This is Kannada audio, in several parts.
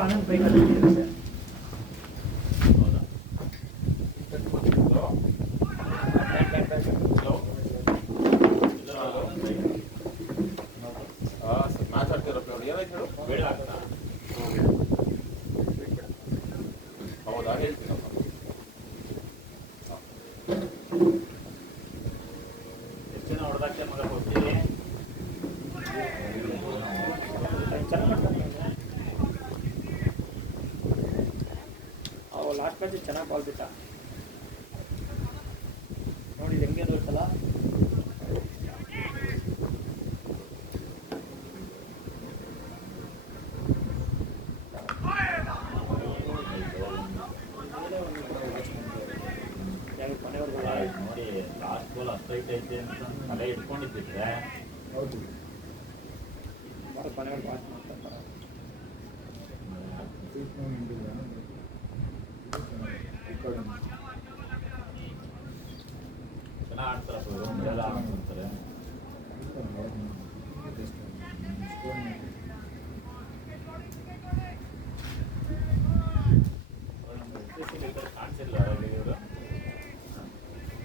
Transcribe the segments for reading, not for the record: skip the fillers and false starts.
ಆನಂದ್ ಬೈಕ್ ಮಾತಾಡ್ತಿರೋ ಏನಾಯ್ತು ಹೇಳು. ಬೇಡ ಆಗ್ತಾ ಹೌದಾ, ಹೇಳ್ತೀನಪ್ಪ. ಎಷ್ಟು ಜನ ಹೊಡೆದಾಕ್ತೆ ಮಗ ಹೋಗ್ತೀವಿ. ಲಾಸ್ಟ್ ಮ್ಯಾಚ್ ಚೆನ್ನಾಗಿ ಬಾಲ್ ಬಿಟ್ಟ ನೋಡಿ, ಹೆಂಗೆ ದೊಡ್ಡಲ್ಲ. ನೋಡಿ ಲಾಸ್ಟ್ ಬಾಲ್ ಅಷ್ಟೈತೆ ಅಂತ ತಲೆ ಇಟ್ಕೊಂಡಿದ್ದಿದ್ರೆ ಹೌದು, ಕೊನೆಯವ್ರು ಪಾಸ್ ಮಾಡ್ತಾರೆ. ಚೆನ್ನಾಗಿ ಆಡ್ತಾರೆ, ಎಲ್ಲ ಆಡ್ತಾರೆ. ಕಾಣಿಸಿಲ್ಲ ಇವರು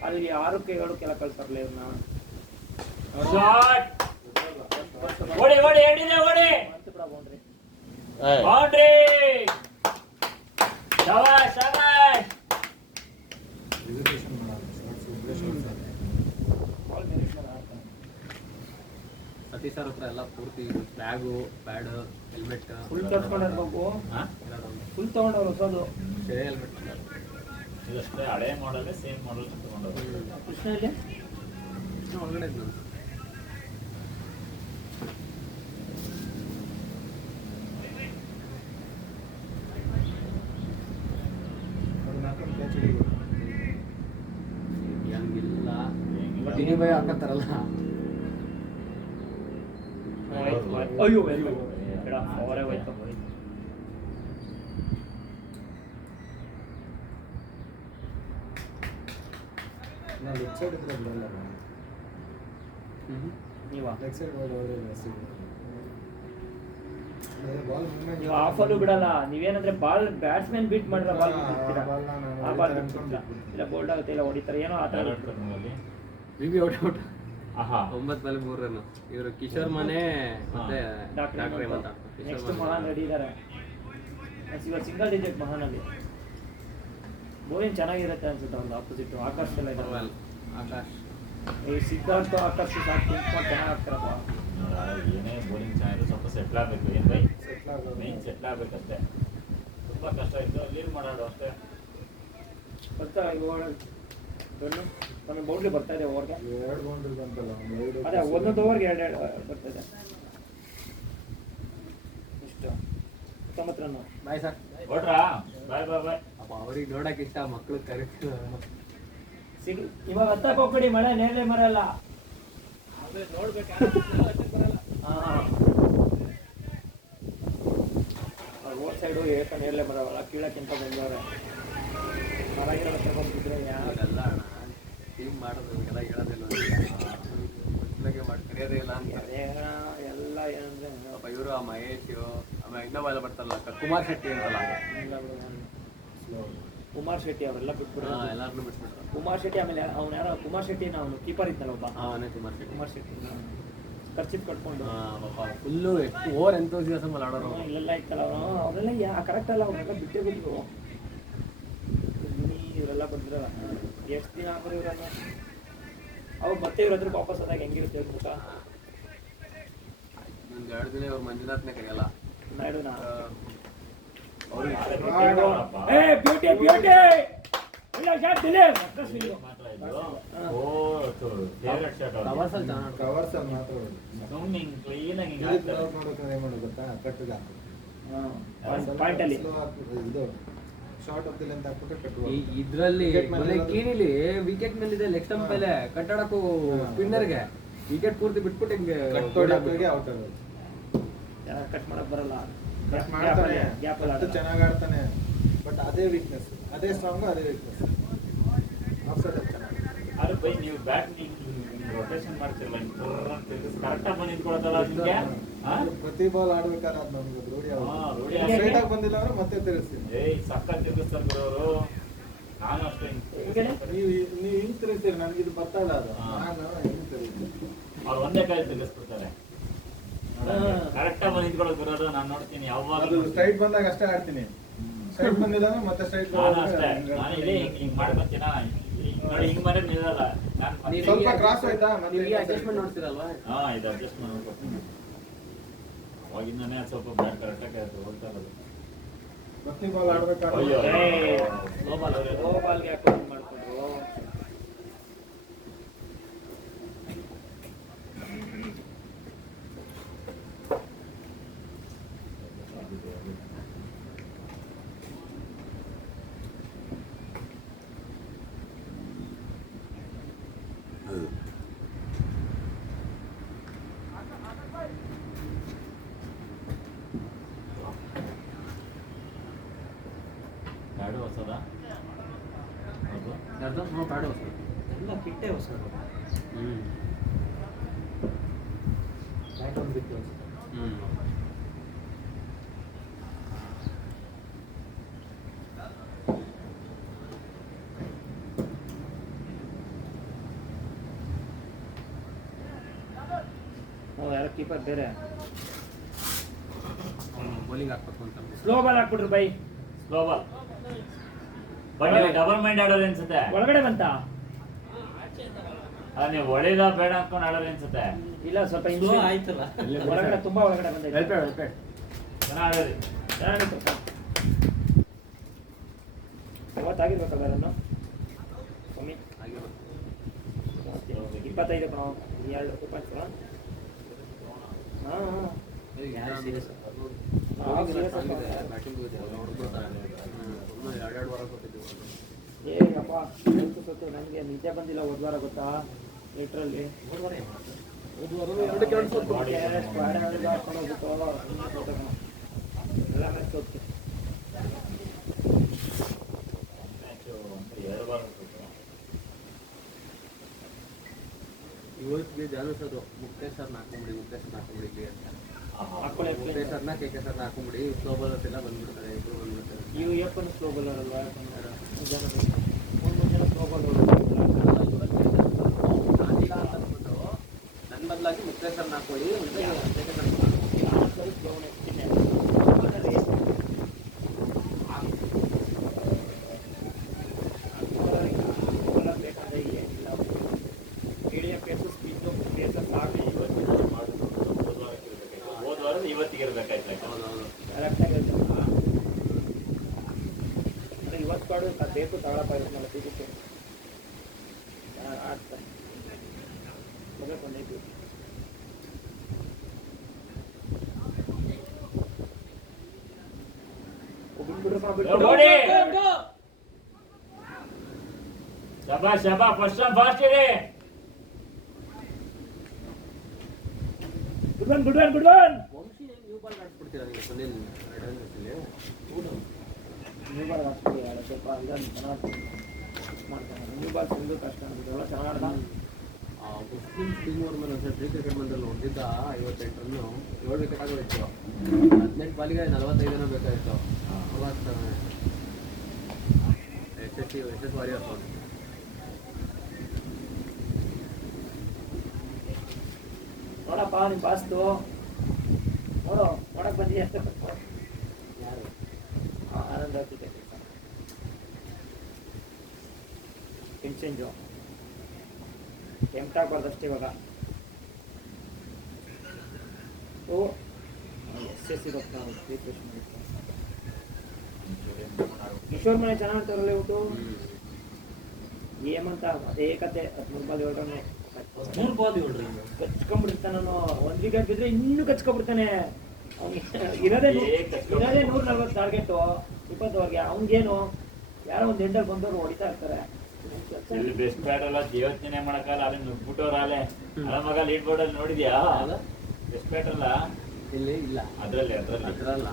ಅಲ್ಲಿ 6ಕ್ಕೆ 7ಕ್ಕೆಲ್ಲ ಕಳ್ಸಾರ್ಲಿ ಇವ್ರನ್ನ. ಓಡಿ ಓಡಿ ಎಡಿದೆ ಓಡಿ ಬೌಂಡ್ರಿ ಬೌಂಡ್ರಿ ಶಬಾಷ್ ಶಬಾಷ್. ಸತೀಶ್ ಸರ್ ಹತ್ರ ಎಲ್ಲ ಪೂರ್ತಿ ಬ್ಯಾಗು ಪ್ಯಾಡ್ ಹೆಲ್ಮೆಟ್ ಫುಲ್ ತರ್ಸ್ಕೊಂಡಿರ್ಬೇಕು. ಫುಲ್ ತಗೊಂಡವ್ರು ಹೊಸದು ಹೆಲ್ಮೆಟ್ ಇದಷ್ಟೇ ಹಳೆ ಮಾಡಲ್ ಸೇಮ್ ಮಾಡಲ್ ತಗೊಂಡವ್ರು. ಕೃಷ್ಣ ಇಲ್ಲಿ ಒಳಗಡೆ ನಾನು ಹಂಗಿಲ್ಲ ದಿನಿ ಭಯ ಹಾಕತ್ತಾರಲ್ಲ. ಅಯ್ಯೋ ಬೇಡ, ಅವರೇ ಹೋಯ್ತು. ನೀವು ಆಫಲ್ಲೂ ಬಿಡಲ್ಲ. ನೀವೇನಂದ್ರೆ ಬಾಲ್ ಬ್ಯಾಟ್ಸ್ಮನ್ ಬೀಟ್ ಮಾಡಿದ್ರೆ ಬಾಲ್ ಬಿಡ್ತೀರಾ, ಆ ಬಾಲ್ ಬಿಡ್ತೀರಾ, ಇಲ್ಲ ಬೋಲ್ಡ್ ಆಗುತ್ತೆ, ಇಲ್ಲ ಹೊಡಿತಾರೆ, ಏನೋ ಆ ಥರ. ಬಿಬಿ ಔಟ್ ಔಟ್ 9 ಬಾಲ್ 3 ರನ್. ಇವರು ಕಿಶೋರ್ ಮನೆ ಮತ್ತೆ doctor Hemanth. Next Mahan ready ಇದ್ದಾರೆ. ಇವಾಗ ಸಿಂಗಲ್ ಡಿಜಿಟ್ ಮಹಾನಲ್ಲಿ ಬೌಲಿಂಗ್ ಚೆನ್ನಾಗಿರುತ್ತೆ ಅನ್ಸುತ್ತೆ. ಒಂದು ಆಪೋಸಿಟ್ ಆಕಾಶ್ ಎಲ್ಲ ಇದ್ದಾರೆ. ಆಕಾಶ್ ಈ ಸಿದ್ಧಾರ್ಥ ಆಕಾಶ್ ಸಾಕು ಚೆನ್ನಾಗಿ ಆಗ್ತಾರಪ್ಪ. ಏನೇ ಬೌಲಿಂಗ್ ಚೆನ್ನಾಗಿದೆ, ಸ್ವಲ್ಪ ಸೆಟ್ಲ್ ಆಗಬೇಕು. ಏನು ಬೈ ಮೈನ್ ಸೆಟ್ಲ್ ಆಗಬೇಕಂತೆ. ತುಂಬ ಕಷ್ಟ ಇತ್ತು, ಲೀಡ್ ಮಾಡೋದು ಅಷ್ಟೇ. ಬರ್ತಾ ಇವಾಗ ನಮಗೆ ಬೌಂಡ್ರಿ ಬರ್ತಾ ಇದೆ ಓವರ್ಗೆ. 2 ಬೌಂಡ್ರಿ ಬಂತಲ್ಲ, ಅದೇ ಒಂದೊಂದು ಓವರ್ಗೆ 2 ಬರ್ತಾ ಇದೆ. ಇಷ್ಟು 90 ರನ್. Bye sir. ಹೊಡ್ರಾ ಬಾಯ್ ಬಾಯ್ ಬಾಯ್. ಅಪ್ಪ ಅವ್ರಿಗೆ ನೋಡಕ್ಕೆ ಇಷ್ಟ, ಮಕ್ಕಳು ಕರೆಕ್ಟ್ ಇವಾಗ ಹತ್ತಕ್ಕೆ ಹೋಗ್ಬೇಡಿ, ಮಳೆ ನೇರಳೆ ಮರಲ್ಲ. ರೋಡ್ ಸೈಡು ಏಕ ನೇರಳೆ ಮರವಲ್ಲ, ಕೀಳಕ್ಕಿಂತ ಬಂದವ್ರೆ. ಮರ ಗಿಡ ತಗೊಂಡ್ಬಿಟ್ರೆ ಯಾರೆಲ್ಲ ಟೀಮ್ ಮಾಡೋದು ಎಲ್ಲ ಹೇಳೋದಿಲ್ಲ, ಮಾಡಿ ಕರೆಯೋದೇ ಇಲ್ಲ ಅಂತ ಎಲ್ಲ ಏನಂದ್ರೆ ಅಪ್ಪ ಇವರು ಆ ಮಹೇಶ್ ಆಮೇಲೆ ಇನ್ನೊಬ್ಬ ಎಲ್ಲ ಬರ್ತಾರಲ್ಲ ಕುಮಾರ್ ಶೆಟ್ಟಿ ಅಂತಲ್ಲ, ಕುಮಾರ್ ಶೆಟ್ಟಿ ಅವರೆಲ್ಲ ಬಿಟ್ಬಿಟ್ರು. ಎಲ್ಲಾರನ್ನೂ ಬಿಟ್ಬಿಟ್ರು. ಕುಮಾರ್ ಶೆಟ್ಟಿ ಆಮೇಲೆ ಅವ್ನು ಯಾರೋ ಕುಮಾರ್ ಶೆಟ್ಟಿ, ಅವನು ಕೀಪರ್ ಇದ್ದಲ್ಲ ಒಬ್ಬ, ಅವನೇ ಕುಮಾರ್ ಶೆಟ್ಟಿ. ಕುಮಾರ್ ಶೆಟ್ಟಿ ಖರ್ಚಿದ್ ಕಟ್ಕೊಂಡು ಫುಲ್ಲು ಎಷ್ಟು ಓವರ್ ಎಂತೂಸಿಯಾಸಮ್ ಅಲ್ಲಿ ಆಡೋರು. ಇಲ್ಲೆಲ್ಲ ಇತ್ತಲ್ಲ ಅವರು, ಅವರೆಲ್ಲ ಕರೆಕ್ಟ್ ಅಲ್ಲ, ಅವ್ರೆಲ್ಲ ಬಿಟ್ಟೇ ಬಿಟ್ರು. ಇವರೆಲ್ಲ ಬಂದ್ರೆ ಎಷ್ಟು ದಿನ ಹಾಕೋರು ಇವರನ್ನ. ಅವಾಗ ಮತ್ತೆ ಇವ್ರ ಹತ್ರ ವಾಪಸ್ ಆದಾಗ ಹೆಂಗಿರುತ್ತೆ ಮುಖ. ಒಂದು 2 ದಿನ ಇವ್ರು ಮಂಜುನಾಥ್ನೇ ಕರೆಯಲ್ಲ. ನಾಯ್ಡುನಾ ಬ್ಯೂಟಿ ಬ್ಯೂಟಿ ಇಲ್ಲ shot Dilip favourite shot covers ಅಲ್ಲಿ ಚೆನ್ನಾಗಿ ಕವರ್ಸ್ ಅಲ್ಲಿ ಮಾತಾಡೋದು. ಸ್ವಿಮ್ಮಿಂಗ್ ಕ್ಲೀನ್ ಆಗಿ ಏನು ಮಾಡೋದು ಗೊತ್ತಾ, ಕಟ್ಟಿಗೆ ಹಾಕೋದು ಪಾಯಿಂಟ್ ಅಲ್ಲಿ ಇದು ಶಾರ್ಟ್ ಆಫ್ ದಿ ಲೆಂತ್ ಹಾಕ್ಬಿಟ್ಟು ಕಟ್ಟುವ. ಇದ್ರಲ್ಲಿ ಕೀನಿಲಿ ವಿಕೆಟ್ ಮೇಲೆ ಇದೆ, ಲೆಗ್ ಸ್ಟಂಪ್ ಮೇಲೆ ಕಟ್ಟಾಡಕ್ಕೂ ಸ್ಪಿನ್ನರ್ಗೆ ವಿಕೆಟ್ ಪೂರ್ತಿ ಬಿಟ್ಬಿಟ್ಟು ಹಿಂಗೆ ಕಟ್ಟೋಡಕ್ಕೆ ಔಟ್ ಆಗೋದು. ಕಟ್ ಮಾಡಕ್ ಬರಲ್ಲ. ಕಟ್ ಮಾಡ್ತಾನೆ, ಗ್ಯಾಪ್ ಕಟ್ ಚೆನ್ನಾಗಿ ಆಡ್ತಾನೆ, ಬಟ್ ಅದೇ ವೀಕ್ನೆಸ್, ಅದೇ ಸ್ಟ್ರಾಂಗ್, ಅದೇ ವೀಕ್ನೆಸ್. ಆಫ್ ಸೈಡ್ ಚೆನ್ನಾಗಿ. ಅರೆ ಬೈ ನೀವು ಬ್ಯಾಟ್ ರೊಟೇಷನ್ ಮಾಡ್ತಿರಲ್ಲ, ಕರೆಕ್ಟಾಗಿ ಬಂದು ನಿಂತ್ಕೊಳ್ತಲ್ಲ ನಿಮಗೆ. ಪ್ರತಿ ಬಾಲ್ ಆಡ್ಬೇಕಾದ್ರೆ ಅದು ನಮ್ಗೆ ರೂಢಿ ರೂಢಿ ಸ್ಟ್ರೈಟ್ ಆಗಿ ಬಂದಿಲ್ಲ ಅಂದ್ರೆ ಮತ್ತೆ ತಿರುಗಿಸ್ತೀನಿ. ಏಯ್ ಸಕ್ಕ ತಿರುಗಿಸ್ತಾರೆ ಅವರು. ನಾನು ಅಷ್ಟೇ ನೀವು ಹಿಂಗ್ ತಿರುಗಿಸ್ತೀರಿ, ನನಗೆ ಇದು ಬರ್ತಾ ಇಲ್ಲ ಅದು. ನಾನು ಹಿಂಗ್ ತಿರುಗಿಸ್ತೀನಿ. ಅವ್ರು ಒಂದೇ ಕೈ ತಿರುಗಿಸ್ಬಿಡ್ತಾರೆ. ಕರೆಕ್ಟಾಗಿ ಬಂದು ನಿಂತ್ಕೊಳ್ಳೋದು ಬರೋದು ನಾನು ನೋಡ್ತೀನಿ ಯಾವಾಗ. ಅದು ಸ್ಟ್ರೈಟ್ ಬಂದಾಗ ಅಷ್ಟೇ ಆಡ್ತೀನಿ, ಸ್ಟ್ರೈಟ್ ಬಂದಿಲ್ಲ ಅಂದ್ರೆ ಮತ್ತೆ ಸ್ಟ್ರೈಟ್. ನಾನು ಅಷ್ಟೇ, ನಾನು ಇಲ್ಲೇ ಹಿಂಗ್ ಮಾಡ್ಕೊತೀನ, ನೋಡಿ ಹಿಂಗ್ ಮನೆ ನಿಲ್ಲಲ್ಲ ನಾನು. ಸ್ವಲ್ಪ ಕ್ರಾಸ್ ಆಯ್ತಾ ನೀವು ಅಡ್ಜಸ್ಟ್ಮೆಂಟ್ ನೋಡ್ತೀರಲ್ವಾ? ಹಾ, ಇದು ಅಡ್ಜಸ್ಟ್ ಮಾಡ್ಕೊತೀನಿ. ಅವಾಗಿಂದಾನೆ ಸ್ವಲ್ಪ ಬ್ಯಾಟ್ ಕರೆಕ್ಟಾಗಿ ಹೋಗ್ತಾ ಇರೋದು. ಪ್ರತಿ ಬಾಲ್ ಆಡ್ಬೇಕಾದ್ರೆ ಅಯ್ಯೋ. ಸ್ಲೋ ಬಾಲ್ಗೆ ಯಾಕೆ ಮಾಡ್ಕೊಂಡ್ರು? ಬ್ಯಾಡು ಹೊಸದಾ? ಹೌದು. ಯಾರ್ದು? ಹ್ಞೂ, ಪ್ಯಾಡು ಹೊಸ. ಎಲ್ಲ ಕಿಟ್ಟೆ ಹೊಸದು. ಹ್ಞೂ ಬ್ಯಾಟ್ ಒಂದು ಬಿಟ್ಟು ಹೊಸದು. ಹ್ಞೂ ಯಾರೋ ಕೀಪರ್ ಬೇರೆ ಬೌಲಿಂಗ್ ಹಾಕ್ಬೇಕು ಅಂತ. ಸ್ಲೋ ಬಾಲ್ ಹಾಕ್ಬಿಟ್ರು ಬೈ. Slow ball. ಬಟ್ ನೀವು ಡಬಲ್ ಮೈಂಡ್ ಆಡೋದು ಅನ್ಸುತ್ತೆ. ಒಳಗಡೆ ಬಂತ? ಅಲ್ಲ, ನೀವು ಒಳ್ಳೇದ ಬೇಡ ಅನ್ಕೊಂಡು ಆಡೋದು ಅನ್ಸುತ್ತೆ. ಇಲ್ಲ, ಸ್ವಲ್ಪ ಸ್ಲೋ ಆಯ್ತಲ್ಲ. ಒಳಗಡೆ ತುಂಬಾ ಒಳಗಡೆ ಬಂದೈತೆ. ಚೆನ್ನಾಗಿ ಆಡೋದು. ಚೆನ್ನಾಗಿತ್ತು. ಅವತ್ತಾಗಿರ್ಬೇಕಲ್ಲ ಅದನ್ನು ಕಮ್ಮಿ ಆಗಿರೋದು 25 ಕಣೋ, 2 ರೂಪಾಯಿ ಕೊಡ. ಹಾಂ ಬ್ಯಾಟಿಂಗ್ ಎರಡು ವಾರ ಕೊಟ್ಟಿದ್ದೀವಿ. ಅಪ್ಪ ಸತ್ತು ನನಗೆ ನಿದ್ದೆ ಬಂದಿಲ್ಲ. ಹೋದ್ವಾರ ಗೊತ್ತಾ, ಲಿಟ್ರಲ್ಲಿ ಎಲ್ಲ ಮ್ಯಾಚ್ ಹೋಗ್ತೀವಿ. ಇವತ್ತಿಗೆ ಜಾನಸದು ಮುಕ್ತೇಶ್ ಸರ್ನ ಹಾಕೊಂಬಿಡಿ ಅಂತ. ಹಾಕೊಳ್ಳಿ. ಮುಕ್ತೇಶ್ ಸರ್ನ KK ಸರ್ನ ಹಾಕೊಂಬಿಡಿ. ಸ್ಲೋ ಬಾಲರ್ಸ್ ಎಲ್ಲ ಬಂದ್ಬಿಡ್ತಾರೆ, ಇಬ್ರು ಬಂದ್ಬಿಡ್ತಾರೆ. ಇವು ಏಪನ್ ಸ್ಲೋ ಬಾಲರ್ ಅಲ್ವಾ? ಜನ ಸ್ಲೋ ಬಾಲರ್. ನನ್ನ ಬದಲಾಗಿ ಮುಕ್ತೇಶ್ ಸರ್ನ ಹಾಕೊಳ್ಳಿ ಅಂತ KK ಇವತ್ತಿಗೆ ಇರ್ಬೇಕಾಯ್ತು. ಇವತ್ತು ಕಾಡು ಬೇಕು ತಗೊಳಪ್ಪ, ಇರುತ್ತಲ್ಲ ಟಿಕೆಟ್ ಆಡ್ತಾರೆ. ಬಂದೈತಿ ಶಬಾಷ್ ಶಬಾಷ್, ಫಸ್ಟ್ ರನ್ ಫಾಸ್ಟ್ ಇದೆ. Good one. Vamshi new ball ಆಡ್ಸ್ಬಿಡ್ತೀರಾ ನೀವು ಸುನಿಲ್? ನ್ಯೂ ಬಾಲ್ ಹಾಕ್ಬಿಡಿ, ಸ್ವಲ್ಪ ಇದನ್ನು ಚೆನ್ನಾಗಿ ಮಾಡ್ತಾನೆ. ನ್ಯೂ ಬಾಲ್ ಸಿಗೋದು ಕಷ್ಟ ಅನ್ಸುತ್ತೆ. ಒಳ್ಳೆ ಚೆನ್ನಾಗಿ ಆಡ್ದ. ಮುಸ್ಲಿಂ ಟೀಮ್ ಅವ್ರ ಮೇಲೆ ಒಂದ್ಸಲ ಪ್ರೀ ಕ್ರಿಕೆಟ್ ಬಂದಲ್ಲಿ ಹೊಡೆದಿದ್ದ 58 ರನ್ನು, 7 ವಿಕೆಟ್ ಆಗೋಯ್ತು. 18 ಬಾಲಿಗೆ 45 ಜನ ಬೇಕಾಗಿತ್ತು. SS ವಾರಿಯರ್ಸ್ ಅವರು. ನೋಡಪ್ಪ ನಿಮ್ಮ ಬಾಸ್ತು ನೋಡು, ನೋಡಕ್ ಬಂದಿ ಅಷ್ಟೇ. ಯಾರು? ಆನಂದ ಕ್ರಿಕೆಟ್ ಇನ್ಚೇಂಜು ಟೆಂಪ್ಟ್ ಆಗ್ಬಾರ್ದಷ್ಟೇ ಇವಾಗ. ಓ SS ಇರುತ್ತೆ, ರಿಫ್ರೆಶ್ ಮಾಡಿ. ಕಿಶೋರ್ ಮನೆ ಚೆನ್ನಾಗಿ ಆಡ್ತಾರಲ್ಲ ಇವತ್ತು. ಏಮಂತ ಅದೇ ಕತೆ. 13 ಬಾಲ್ 7 ರನ್. 3 ಬಾಲ್ 7 ರನ್ ಕಚ್ಕೊಂಡ್ಬಿಡ್ತಾನೆ. ನಾನು 1 ವಿಕೆಟ್ ಬಿದ್ರೆ ಇನ್ನೂ ಕಚ್ಕೊಂಡ್ಬಿಡ್ತಾನೆ. ಇರೋದೇ 140 ಟಾರ್ಗೆಟು 20 ಓವರ್ಗೆ. ಅವ್ನಿಗೇನು ಯಾರೋ ಒಂದು ಎಂಡಲ್ಲಿ ಬಂದವರು ಹೊಡಿತಾ ಇರ್ತಾರೆ. ಇಲ್ಲಿ ಬೆಸ್ಟ್ ಬ್ಯಾಟ್ ಅಲ್ಲ, ಯೋಚನೆ ಮಾಡಕ್ಕಲ್ಲ. ಅಲ್ಲಿ ನುಗ್ಬಿಟ್ಟವ್ರ ಅಲೆ ಅಲ್ಲ ಮಗ ಲೀಡ್ ಬೋರ್ಡ್ ಅಲ್ಲಿ ನೋಡಿದ್ಯಾ? ಬೆಸ್ಟ್ ಬ್ಯಾಟ್ ಅಲ್ಲ, ಇಲ್ಲಿ ಇಲ್ಲ ಅದ್ರಲ್ಲಿ ಅದ್ರಲ್ಲ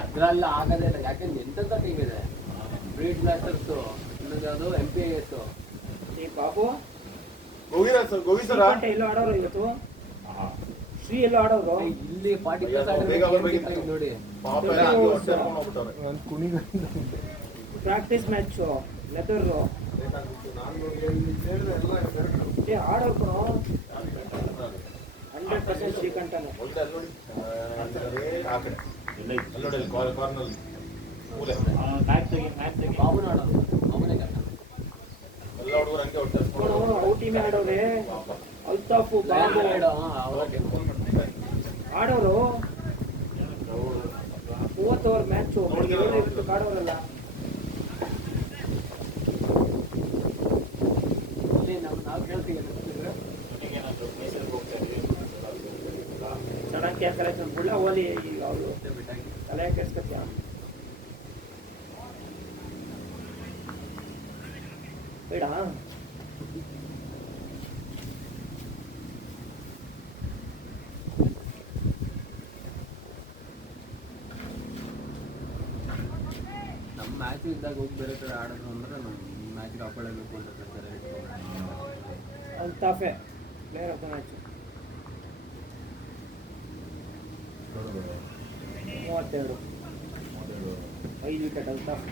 ಅದ್ರಲ್ಲ ಆಗದೇ ಇಲ್ಲ. ಯಾಕಂದ್ರೆ ಎಂತೆಂಥ ಟೀಮ್ ಇದೆ. ಬ್ರೀಡ್ ಬ್ಲಾಸ್ಟರ್ಸ್, ಇನ್ನೊಂದು ಯಾವುದು MPIS. ಈ ಬಾಬು ಗೋವಿ ಸರ ಎಲ್ಲೋ ಆಡೋರು ಇವತ್ತು, ಶ್ರೀ ಎಲ್ಲೋ ಆಡೋರು ಇಲ್ಲಿ 40+ ಬೇಗ ನೋಡಿ. ಪ್ರಾಕ್ಟೀಸ್ ಮ್ಯಾಚ್ ಲೆದರ್ ಆಡೋರು 100% ಶ್ರೀಕಂಠನೇ. ಮ್ಯಾಚ್ ತೆಗಿ ಬಾಬುನ ಆಡೋದು ಅವನೇ ಕಷ್ಟ. ಔಟ್ ಟೀಮೇ ಆಡೋರೆ. ಅಲ್ತಾಫ್ ಬಾಬು ಆಡೋರು 30 ಓವರ್ ಮ್ಯಾಚ್ ಆಡೋರಲ್ಲ. ನಾವು ಕೇಳ್ತೀವಿ ಸಡನ್ ಕ್ಯಾನ್ಸಲೇಷನ್ ಬುಳ್ಳ ಓಲಿ ಈಗ ಅವರು ತಲೆ ಕೆಡ್ಸ್ಕೊತ್ಯ. ಬೇಡ ನಮ್ಮ ಮ್ಯಾಚ್ ಇದ್ದಾಗ ಹೋಗಿ ಬೇರೆ ಕಡೆ ಆಡೋದು ಅಂದ್ರೆ ನಮ್ಮ ಮ್ಯಾಚ್ಗೆ ಹಾಕೊಳ್ಳಬೇಕು ಅಂತ ಕರ್ತಾರೆ. ಅಲ್ತಾಫೆ player of the match 32 5 wicket Altaf.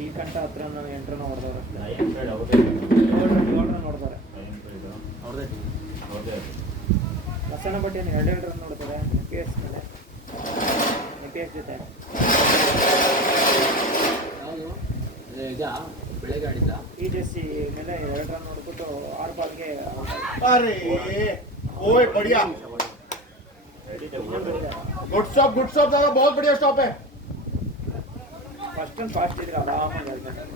ಈ ಕಂಟ 10 ರನ್ 8 ರನ್ ಹೊಡೆದವ್ರು ಅಷ್ಟೇ. 7 ರನ್ ಹೊಡೆದವ್ರೆ. ಅವ್ರದ್ದೇ ಲಸಣ ಬಟ್ಟೆಯನ್ನು 2 ರನ್ ಹೊಡೆದವ್ರೆ MPS ಮೇಲೆ. MPS ಜೊತೆ ಯಾವುದು ಈಗ ಬೆಳಗ್ಗೆ ಆಡಿದ್ದ ಈ ಜೆಸ್ಸಿ ಮೇಲೆ 2 ರನ್ ಹೊಡೆದ್ಬಿಟ್ಟು 6 ಬಾಲ್ಗೆ अरे ओए बढ़िया गुड स्टॉप दादा बहुत बढ़िया स्टॉप है. ಫಸ್ಟ್ ಅಂಡ್ ಫಾಸ್ಟ್ ಇದ್ರೆ ಆರಾಮಾಗಿ ಆಡ್ತಾರೆ.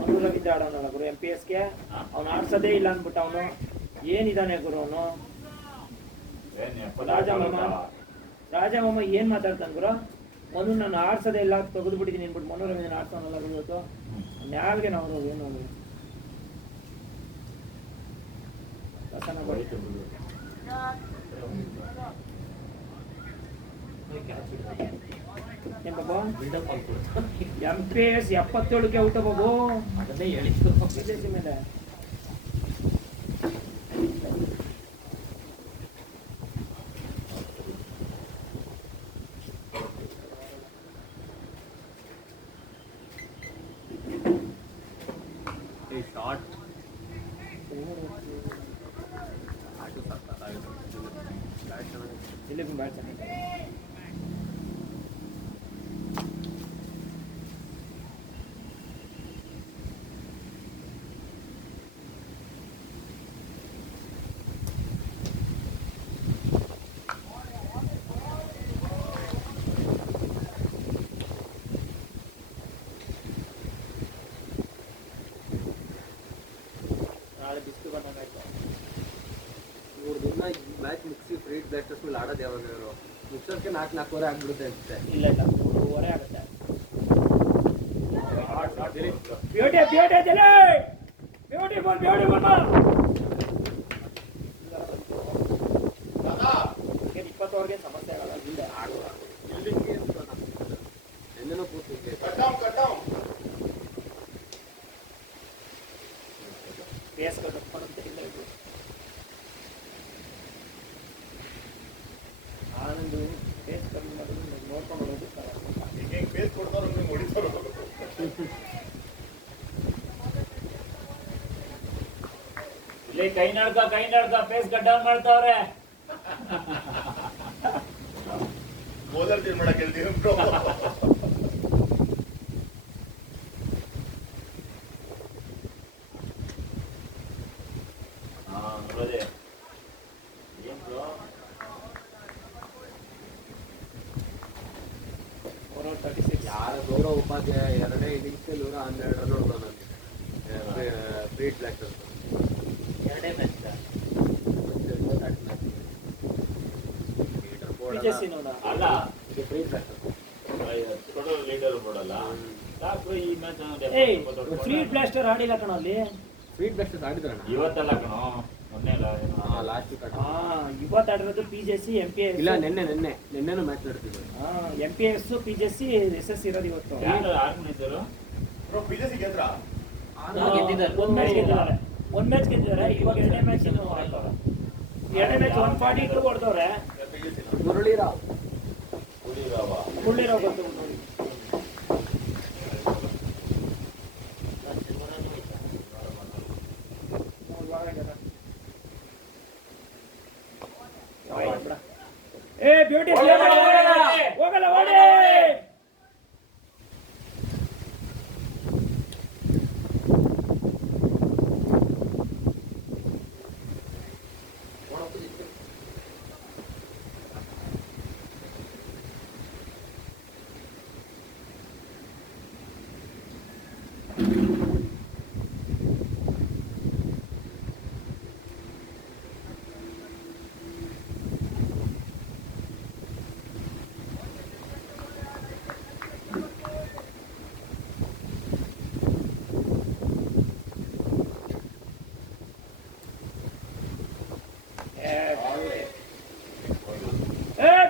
ಅವನು ರವಿಂದ ಆಡೋನಲ್ಲ ಗುರು MPSಗೆ. ಅವ್ನು ಆಡ್ಸೋದೇ ಇಲ್ಲ ಅಂದ್ಬಿಟ್ಟು ಅವನು ಏನಿದ್ದಾನೆ ಗುರು ಅವನು. ರಾಜಮಮ್ಮ ಏನ್ ಮಾತಾಡ್ತಾನೆ ಗುರು. ಮನು ನಾನು ಆಡ್ಸೋದೇ ಇಲ್ಲ ತೆಗೆದು ಬಿಟ್ಟಿದ್ದೀನಿ ಅಂದ್ಬಿಟ್ಟು ಮನೋರಂಜನೆ ಆಡ್ಸೋನಲ್ಲ ಇವತ್ತು. ನ್ಯಾಲ್ಗೆ ನಾವು ಏನು ರಸನ ಬಡಿ ಏನ್ ಬಾಬು MPS 77ಕ್ಕೆ ಔಟ್ ಬಾಬು. ಅದನ್ನೇ ಹೇಳಿದ್ದು. ವಿದೇಶಿ ಮೇಲೆ ಶಾರ್ಟ್ ಆಟು ಸಕ್ಕತ್ತಾಗಿತ್ತು. ಇಲ್ಲಿ ಬ್ಯಾಟ್ ಚೆನ್ನಾಗಿದೆ. ನಾಳೆ ಬಿಸ್ಲು ಬಂದಂಗಾಯ್ತು. ಇವ್ರದಿನ್ನ ಈ ಮ್ಯಾಚ್ ಮುಗಿಸಿ ಬ್ರೀಡ್ ಬ್ಲಾಸ್ಟರ್ಸ್ ಮೇಲೆ ಆಡೋದು ಯಾವಾಗ ಇವರು ಮುಗ್ಸೋಕ್ಕೆ 4-4 ಆಗ್ಬಿಡುತ್ತೆ ಅನ್ಸುತ್ತೆ. ಇಲ್ಲ 3:30 ಆಗುತ್ತೆ. ಬ್ಯೂಟಿಫುಲ್ 20 ಓವರ್ಗೆ ಸಮಸ್ಯೆ ಆಗಲ್ಲ. ಇಲ್ಲ ಆಡುವ ಇಲ್ಲಿಗೆ ಎಂದನೂ ಕೂತಿದ್ದೆ. ಬೇಸ್ ಕಟ್ಕೊಂಡು ಇಲ್ಲ ಇದು ಆನಂದ್ ಬೇಸ್ ಕಮ್ಮಿ ಮಾಡೋದು ನೋಡ್ಕೊಂಡು ಹೋಗೋದು ಬೇಸ್ ಕೊಡ್ತಾರೋ ನಿಮ್ಗೆ ಹೊಡಿತಾರೋ. ಇಲ್ಲಿ ಕೈ ನಡ್ಕ ಪೇಸ್ ಡೌನ್ ಮಾಡ್ತಾವ್ರೆ. ಬೌಲರ್ ಚೇಂಜ್ ಮಾಡಕ್ಕೆ ಹೇಳ್ತೀವಿ ಬ್ರೋ. ನೋಡೋದೆ ಏನ್ ಬ್ರೋ 36 ಯಾರ ಗೌರವ ಉಪಾಧ್ಯಾಯ 2ನೇ ಇನ್ನಿಂಗ್ಸ್ 112 ರನ್ ಹೊಡೆದ ಬ್ರೀಡ್ ಬ್ಲಾಸ್ಟರ್ಸ್. 2 ಮ್ಯಾಚ್ ಅಲ್ಲ ಇದು breed blasters. Total leader board ಅಲ್ಲ. ಸಾಕು ಈ ಮ್ಯಾಚ್ ಫ್ರೀ ಬ್ಲಾಸ್ಟರ್ ಆಡಿಲ್ಲ ಕಣ ಅಲ್ಲಿ. ಸ್ವೀಟ್ ಬ್ಲಾಸ್ಟರ್ಸ್ ಆಡಿದ್ರಣ್ಣ ಇವತ್ತಲ್ಲ ಕಣೋ, ಮೊನ್ನೆ ಅಲ್ಲ ಏನೋ. ಲಾಸ್ಟ್ ಇವತ್ತು ಆಡಿರೋದು PJC MPS. ಇಲ್ಲ ನಿನ್ನೆನೂ ಮ್ಯಾಚ್ ನಡೆದಿದ್ರು. MPS PJC SS ಇರೋದು ಇವತ್ತು. ಯಾರು ಆರ್ಗನೈಸರು? ಒಂದ್ ಮ್ಯಾಚ್ ಗೆದ್ದಿದ್ದಾರೆ. ಇವಾಗ ಎರಡನೇ ಮ್ಯಾಚ್ ಆಡ್ತವ್ರೆ. ಎರಡನೇ ಮ್ಯಾಚ್ 142 ಹೊಡೆದವ್ರೆ. ಮುರಳೀರಾವ್ ಮುರಳೀರಾವ್ ಗೊತ್ತು ನೋಡಿ. ಏ ಬ್ಯೂಟಿ ಹೋಗಲ್ಲ ಓಡಿ.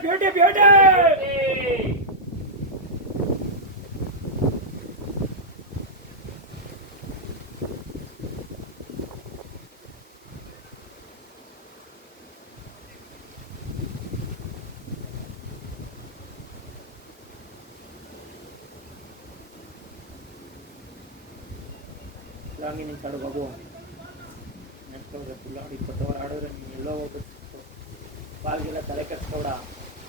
ಬ್ಯೂಟಿ ನೀನು ತಡ ಬಾಬು ನೆನ್ಸ್ಕೊಂಡ್ರೆ ಫುಲ್ 20 ಓವರ್ ಆಡಿದ್ರೆ ನೀನು ಎಲ್ಲೋ ಹೋಗ್ಬೇಕು. ಬಾಲ್ಗೆಲ್ಲ ತಲೆ ಕೆಡ್ಸ್ಕೊಡ.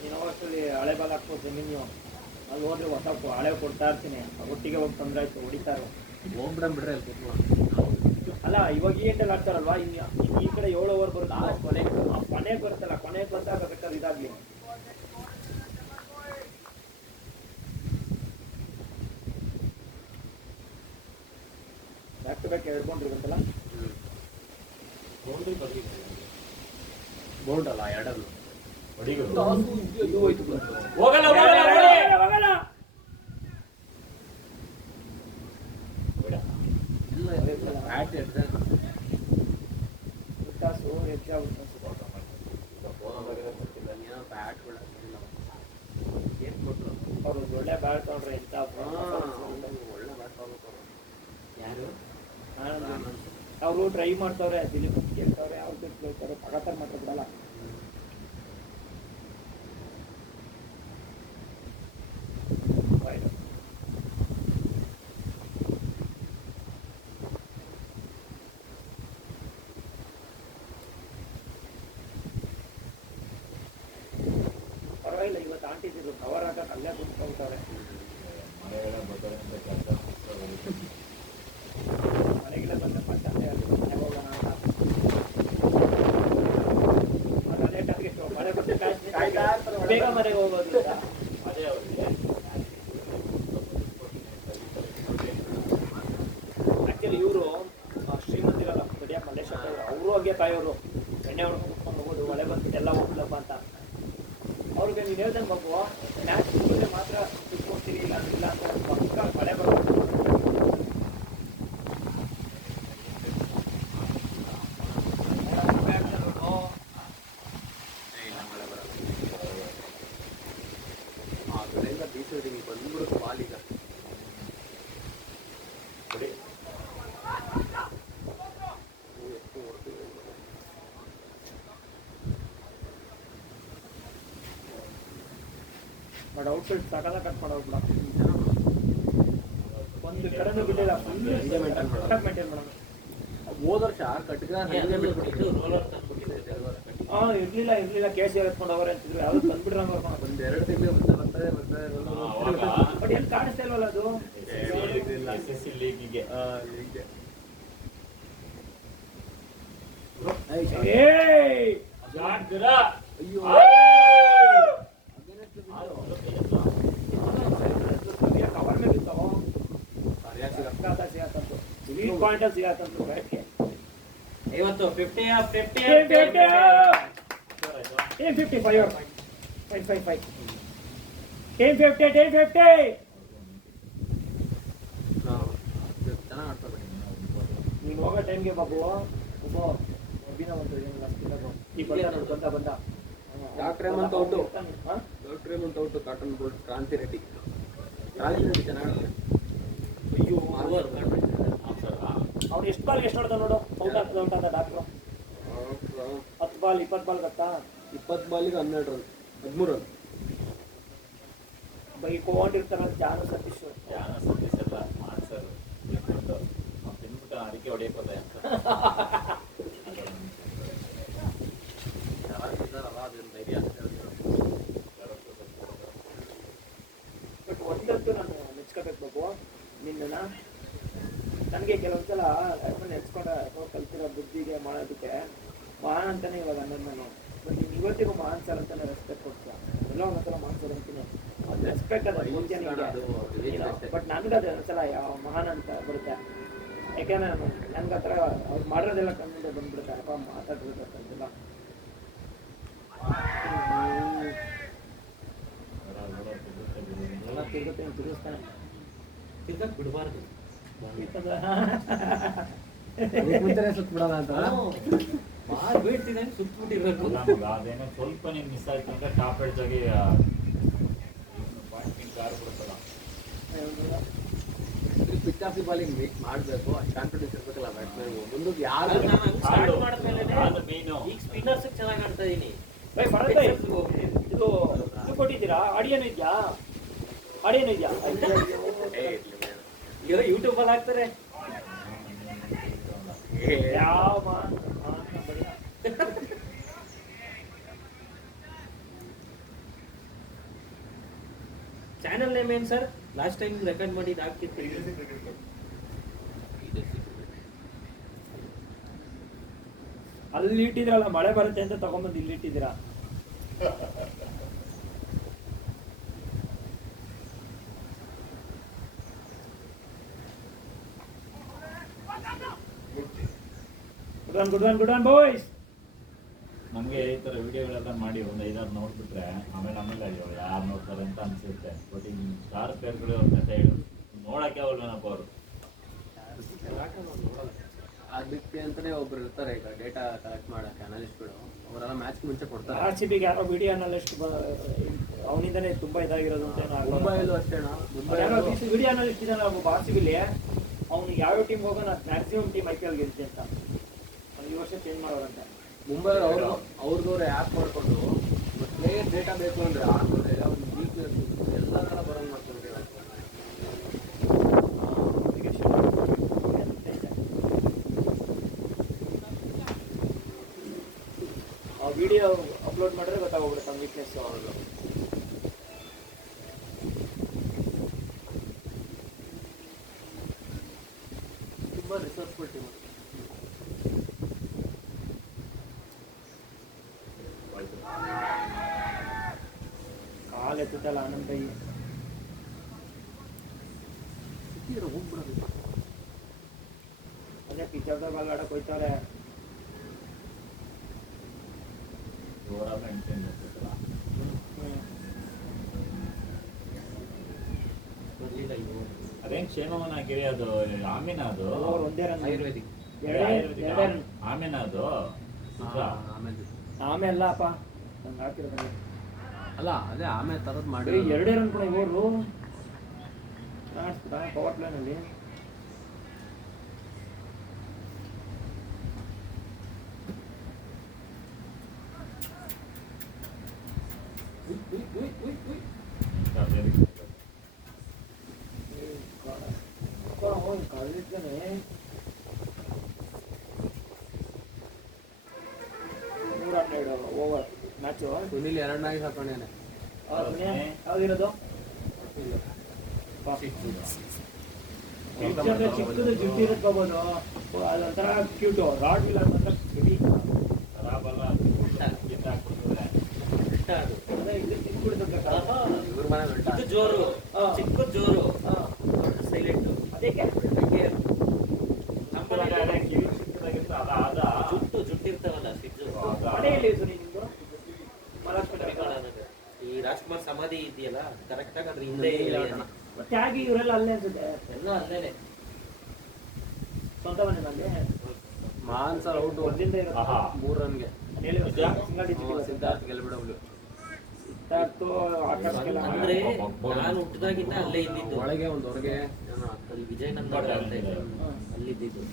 ನೀನು ಹೋಗೋಷ್ಟರಲ್ಲಿ ಹಳೆ ಬಾಲ್ ಹಾಕ್ಬೋದು ಜಮೀನು. ಅಲ್ಲಿ ಹೋದ್ರೆ ಹೊಸ ಹಳೆ ಕೊಡ್ತಾ ಇರ್ತೀನಿ. ಒಟ್ಟಿಗೆ ಹೋಗಿ ತೊಂದರೆ ಆಯ್ತು ಹೊಡಿತಾರೋ ಹೋಗ್ಬಿಡ್ರೆ ಅಲ್ಲಿ ಅಲ್ಲ. ಇವಾಗ ಈ ಎಂಟಲ್ಲಿ ಆಡ್ತಾರಲ್ವಾ, ಇನ್ನು ಈ ಕಡೆ 7 ಓವರ್ ಬರುತ್ತೆ. ಕೊನೆಗೆ ಬರುತ್ತಲ್ಲ, ಕೊನೆಗೆ ಬಂದಾಗ ಬೇಕಾದ್ರೆ ಇದಾಗ್ಲಿ. ಬ್ಯಾಕ್ ಟು ಬ್ಯಾಕ್ 2 ಬೌಂಡ್ರಿ ಗೊತ್ತಲ್ಲ. ಬೋಲ್ಡ್ ಅಲ್ಲ ಎರಡಲ್ಲೂ ಹೋಗಲ್ಲ ಬ್ಯಾಟ್ ಬ್ಯಾಟ್ ಏನ್ ಕೊಟ್ರು ಅವ್ರು ಒಳ್ಳೆ ಬ್ಯಾಟ್ ತಗೊಂಡ್ರೆ ಎಂತ ಒಳ್ಳೆ ಬ್ಯಾಟ್ ತಗೋಬೇಕು. ಯಾರು ಅವರು ಟ್ರೈ ಮಾಡ್ತವ್ರೆ. ದಿಲೀಪ್ ಕೇಳ್ತವ್ರೆ, ಅವ್ರು ಕೇಳ್ತಾರೆ. ಪಗಾತಾರ ಮಾತ್ರ ಬಿಡಲ್ಲ. ಪರವಾಗಿಲ್ಲ, ಇವತ್ತು ಆಂಟಿದ್ರು ಕವರ್ ಹಾಕಕ್ಕೆ ಅಲ್ಲೇ ಕುತ್ಕೊಳ್ತಾರೆ. ಮನೆಗೆಲ್ಲ ಬಂದ ಮತ್ತೆ ಮನೆಗೆ ಹೋಗೋಣ ಅಂತ. ಅದೇ ಟಾರ್ಗೆಟ್. ಮಳೆ ಬಂದು ಬೇಗ ಮನೆಗೆ ಹೋಗೋದು. ಅದೇ ಅವ್ರಿಗೆ ಆಕ್ಚುಲಿ ಇವರು ಶ್ರೀಮಂತಿರಲ್ಲ ದೊಡ್ಡ ಮಲ್ಲೇಶ್ ಅವರು ಹಂಗೆ ಕಾಯೋರು. ಎಣ್ಣೆ ಹೊಡ್ಕೊಂಡು ಕುತ್ಕೊಂಡು ಹೋಗೋದು, ಮಳೆ ಬಂದು ಎಲ್ಲ ಹೋಗ್ಲಪ್ಪ ಅಂತ. ಅವ್ರಿಗೆ ನೀನು ಹೇಳ್ದಂಗೆ ಮಗು ಮ್ಯಾಚ್ ಮುಗಿದ್ರೆ ಮಾತ್ರ ಕುತ್ಕೊಡ್ತೀರಿ, ಇಲ್ಲ ಇಲ್ಲ ಅಂತ ಪಕ್ಕ ಮಳೆ ಬರೋದು. ಬಂದ್ಬಿಡುತ್ತೆ ಬಾಲಿಗ. ಬಟ್ ಔಟ್ಸೈಡ್ ಸಕಾಲ ಕಟ್ ಮಾಡೋಗ್ಬಿಡ. ಒಂದು ಕಡೆನೂ ಬಿಟ್ಟಿಲ್ಲ. ಮೇಂಟೈನ್ ಮಾಡೋಣ. ಹೋದ ವರ್ಷ ಕಟ್ಗ ಇರ್ಲಿಲ್ಲ KCR ಎತ್ಕೊಂಡು ಹೋಗೋರೆ ಅಂತಿದ್ರು. ಯಾವ್ದು ಬಂದ್ಬಿಟ್ರೆ ಒಂದ್ 2 ತಿಂಗಳು ಬರ್ತದೆ ಬಟ್ ಎಲ್ಲಿ ಕಾಣಿಸ್ತಾ ಇಲ್ವಲ್ಲ ಅದು. SSC ಲೀಗಿಗೆ ಅಯ್ಯೋ ಕವರ್ ಮೇಲೆ ಇರ್ತಾವ. ಪಾಯಿಂಟ್ ಸಿಗಾತಂತು ಬ್ಯಾಟ್ಗೆ. ಇವತ್ತು 50 ನೀನು ಹೋಗೋ ಟೈಮ್ಗೆ ಬಾಬು ಒಬ್ಬ ಅಭಿನವಂತ ಏನಿಲ್ಲ ಸ್ಪಿನ್ನರು ಈ ಬಂದ doctor Hemanth out caught and bowled Kranti Reddy ಚೆನ್ನಾಗಿ ಅಯ್ಯೋ ಆಫ್ಸರ್ ಅವ್ನು ಎಷ್ಟು ಬಾಲ್ಗೆ ಎಷ್ಟು ಹೊಡೆದ ನೋಡು ಔಟ್ ಅಂತ ಡಾಕ್ಟ್ರು 10 ಬಾಲ್ 20 ಬಾಲ್ ಗೊತ್ತಾ 20 ಬಾಲಿಗೆ 12 ರನ್ 13 ರನ್ ಬೈಕೊಂಡಿರ್ತಾರಲ್ಲ ಜಾನು ಸತೀಶ್ ಯಾನ ಸತೀಶ್ ಎಲ್ಲ ಆನ್ಸರ್ ಬಿಟ್ಬಿಟ್ಟು ಅವ್ನು ತಿನ್ಬಿಟ್ಟು ಅಡಿಕೆ ಹೊಡೆಯಕ್ಕೆ ಹೋದ ಅಂತ ಚೆನ್ನಾಗಿದ್ದಾರಲ್ಲ ಅದನ್ನ ಧೈರ್ಯ ಅಂತ ಹೇಳ್ತಾರೆ. ಬಟ್ ಒಂದಂತೂ ನಾನು ನೆಚ್ಕೋಬೇಕು ಬಾಬು ನಿನ್ನ ನನಗೆ ಕೆಲವೊಂದ್ಸಲ ನೆಚ್ಕೊಂಡ ಕಲ್ತಿರೋ ಬುದ್ಧಿಗೆ ಮಾಡೋದಕ್ಕೆ ಮಹಾನ್ ಅಂತಾನೆ ಇವಾಗ ಅನ್ನೋದು ನಾನು ಬಟ್ ನೀನು ಇವತ್ತಿಗೂ ಮಹಾನ್ ಸರ್ ಅಂತಾನೆ ರೆಸ್ಪೆಕ್ಟ್ ಕೊಡ್ತೀಯ ಎಲ್ಲ ಒಂದೊಂದ್ಸಲ ಮಹಾನ್ ಸರ್ ಅಂತೀನಿ ಅದು ರೆಸ್ಪೆಕ್ಟ್ ಅದು ಬಟ್ ನನಗೆ ಅದು ಒಂದ್ಸಲ ಯಾವ ಮಹಾನ್ ಅಂತ ಬರುತ್ತೆ ಯಾಕೆಂದ್ರೆ ನನ್ಗೆ ಆ ಥರ ಅವ್ರು ಮಾಡಿರೋದೆಲ್ಲ ಕಣ್ಣಿಂದ ಬಂದ್ಬಿಡುತ್ತೆ ಅಪ್ಪ ಮಾತಾಡಿರೋದಂತೆಲ್ಲ ಎಲ್ಲ ತಿರುಗಿಸ್ತಾನೆ ತಿರ್ಗಕ್ ಬಿಡಬಾರ್ದು ಮುಂಚೆನೆ ಸುತ್ಬಿಡೋಣ ಅಂತ ಬೀಳ್ತಿದಂಗೆ ಸುತ್ತಬಿಟ್ಟಿರ್ಬೇಕು ನಮ್ಗೆ ಅದೇನೋ ಸ್ವಲ್ಪ ನೀನು ಮಿಸ್ ಆಯ್ತು ಅಂದ್ರೆ ಟಾಪ್ ಎಡ್ಜಾಗಿ ಪಾಯಿಂಟ್ ಕಾರ್ ಬಿಡುತ್ತಲ್ಲ ಪಿಚ್ಚಾಸಿ ಬಾಲಿಂಗ್ ಮಾಡಬೇಕು ಅಷ್ಟು ಕಾನ್ಫಿಡೆನ್ಸ್ ಇರ್ಬೇಕಲ್ಲ ಬ್ಯಾಟ್ಸ್ಮನ್ ಮುಂದಕ್ಕೆ ಯಾರು ಅದು ಮೇನು ಈಗ ಸ್ಪಿನ್ನರ್ಸ್ ಚೆನ್ನಾಗಿ ಆಡ್ತಾ ಇದೀನಿ ಇದು ಕೊಟ್ಟಿದ್ದೀರಾ ಆಡಿಯೋನು ಇದೆಯಾ ಆಡಿಯೋನು ಇದೆಯಾ ಯೂಟ್ಯೂಬ್ ಅಲ್ಲಿ ಹಾಕ್ತಾರೆ ಯಾವ ಚಾನಲ್ ನೇಮ್ ಏನು ಸರ್ ಲಾಸ್ಟ್ ಟೈಮ್ ರೆಕಾರ್ಡ್ ಮಾಡಿ ಹಾಕಿತ್ತು ಅಲ್ಲಿ ಇಟ್ಟಿದ್ರಲ್ಲ ಮಳೆ ಬರುತ್ತೆ ಅಂತ ತಗೊಂಡ್ಬಂದು ಇಲ್ಲಿ ಇಟ್ಟಿದ್ದೀರಾ ಗುಡ್ ಒನ್ ಬಾಯ್ಸ್ ನಮಗೆ ಈ ಥರ ವಿಡಿಯೋಗಳೆಲ್ಲ ಮಾಡಿ ಒಂದು 5-6 ನೋಡ್ಬಿಟ್ರೆ ಆಮೇಲೆ ಅಯ್ಯೋ ಯಾರು ನೋಡ್ತಾರೆ ಅಂತ ಅನ್ಸುತ್ತೆ ಬಟ್ ಈ ಸ್ಟಾರ್ ಪ್ಲೇಯರ್ಗಳು ಅವ್ರ ಕಥೆ ಹೇಳು ನೋಡಕ್ಕೆ ಅವ್ರನ್ನಪ್ಪ ಅವರು ಅದಕ್ಕೆ ಅಂತಾನೆ ಒಬ್ರು ಇರ್ತಾರೆ ಈಗ ಡೇಟಾ ಕಲೆಕ್ಟ್ ಮಾಡಕ್ಕೆ ಅನಾಲಿಸ್ಟ್ಗಳು ಅವರೆಲ್ಲ ಮ್ಯಾಚ್ ಮುಂಚೆ ಕೊಡ್ತಾರೆ RCB ಗೆ ಯಾರೋ ವಿಡಿಯೋ ಅನಾಲಿಸ್ಟ್ ಅವನಿಂದನೇ ತುಂಬಾ ಇದಾಗಿರೋದು ಅಂತ ಮುಂಬೈಲೂ ಅಷ್ಟೇಣ ವಿಡಿಯೋ ಅನಾಲಿಸ್ಟ್ ಇದ್ದಾನೆ ಒಬ್ಬ RCB ಅವ್ನಿಗೆ ಯಾವ ಟೀಮ್ ಹೋಗೋಣ ಮ್ಯಾಕ್ಸಿಮಮ್ ಟೀಮ್ IPL ಗೆಲ್ತೆ ಅಂತ ಈ ವರ್ಷ ಚೇಂಜ್ ಮಾಡೋರಂತ ಮುಂಬೈ ಅವ್ರದವ್ರು ಆ್ಯಪ್ ಮಾಡಿಕೊಂಡು ಪ್ಲೇಯರ್ ಡೇಟಾ ಬೇಕು ಅಂದರೆ ಅವ್ರ ವೀಕ್ನೆಸ್ ಎಲ್ಲ ಥರ ಬರೋಂಗೆ ಮಾಡ್ಕೊಂಡು ಆ ವಿಡಿಯೋ ಅಪ್ಲೋಡ್ ಮಾಡಿದ್ರೆ ಗೊತ್ತಾಗೋಗ್ಬಿಡುತ್ತೆ ನಮ್ಮ ವೀಕ್ನೆಸ್ ಅವ್ರದ್ದು ತುಂಬ ರಿಸರ್ಚ್ಫುಲ್ ಟೀಮ್ ಕಾಲು ಎತ್ತಲ್ಲ ಆನಂದ್ ಬೈ ಹೋಗ್ಬಿಡೋದು ಅದೇ ಪಿಚ್ಚರ್ದ ಬಾಲ್ ಆಡಕ್ಕೆ ಹೋಯ್ತವ್ರೆ ಬರಲಿಲ್ಲ ಇದು ಅದೇನ್ ಕ್ಷೇಮವನ ಗಿರಿ ಅದು ಆಮೇನ ಅದು ಅವ್ರು ಒಂದೇ ರನ್ ಆಯುರ್ವೇದಿಕ್ ಎರಡೇ ರನ್ ಆಮೇನ ಅದು ಆಮೇಲೆ ಆಮೇಲೆ ಅಪ್ಪ ನಂಗೆ ಹಾಕಿರೋದು ಅಲ್ಲ ಅದೇ ಆಮೇಲೆ ತರದ್ ಮಾಡಿ ಎರಡೇ ರನ್ ಕೂಡ ಇವರು ಪವರ್ ಪ್ಲೇನಲ್ಲಿ ಕಳಿಸ್ತಾನೆ 112 ಓವರ್ ಮ್ಯಾಚು ಸುನಿಲ್ ಎರಡನಾಗಿ ಹಾಕೊಂಡೇನೆ ಯಾವ್ದಿರೋದು ಚಿಕ್ಕದು ಜುಟ್ಟು ಇರುತ್ಕೋಬೋದು ಅದೊಂಥರ ಕ್ಯೂಟು ರಾಡ್ ವಿಲ್ ಅಂತ ಬಿಡಿ ಖರಾಬಲ್ಲ ಇವ್ರ ಮನೆ ಇದು ಜೋರು ಚಿಕ್ಕ ಜೋರು ಸೈಲೆಂಟ್ ಅದಕ್ಕೆ ಕಿವಿ ಚಿಕ್ಕದಾಗಿತ್ತು ಅದ ಜುಟ್ಟಿರ್ತಾವಲ್ಲ ಮನೆಯಲ್ಲಿ ನಿಮ್ದು ಈ ರಾಜ್ಕುಮಾರ್ ಸಮಾಧಿ ಇದೆಯಲ್ಲ ಕರೆಕ್ಟ್ ಆಗಿ ಅದ್ರ ಹಿಂದೆ ತ್ಯಾಗಿ ಇವರೆಲ್ಲ ಅಲ್ಲೇ ಅನ್ಸುತ್ತೆ ಎಲ್ಲ ಅಲ್ಲೇನೆ ಸ್ವಂತ ಬಂದವನೇ ನಲ್ಲಿ ಮಾನ್ಸರ್ ಔಟ್ ಒಂದಿಂದ ಆಹಾ 3 ರನ್ಗೆ ಸಿಂಗಲ್ ಡಿಜಿಟ್ ಸಿದ್ಧಾರ್ಥ್ ಗೆಲ್ಬಿಡಬ್ಲು. ಸಿದ್ಧಾರ್ಥ್ ಆಕಾಶ್ಗೆಲ್ಲ ಅಂದ್ರೆ ನಾನು ಹುಟ್ಟಿದಾಗಿಂದ ಅಲ್ಲೇ ಇದ್ದಿದ್ದು. ಒಳಗೆ ಒಂದು ಹೊರಗೆ ಅಲ್ಲಿ ವಿಜಯನಗರ ಅಂತ ಇದೆ, ಅಲ್ಲಿದ್ದು.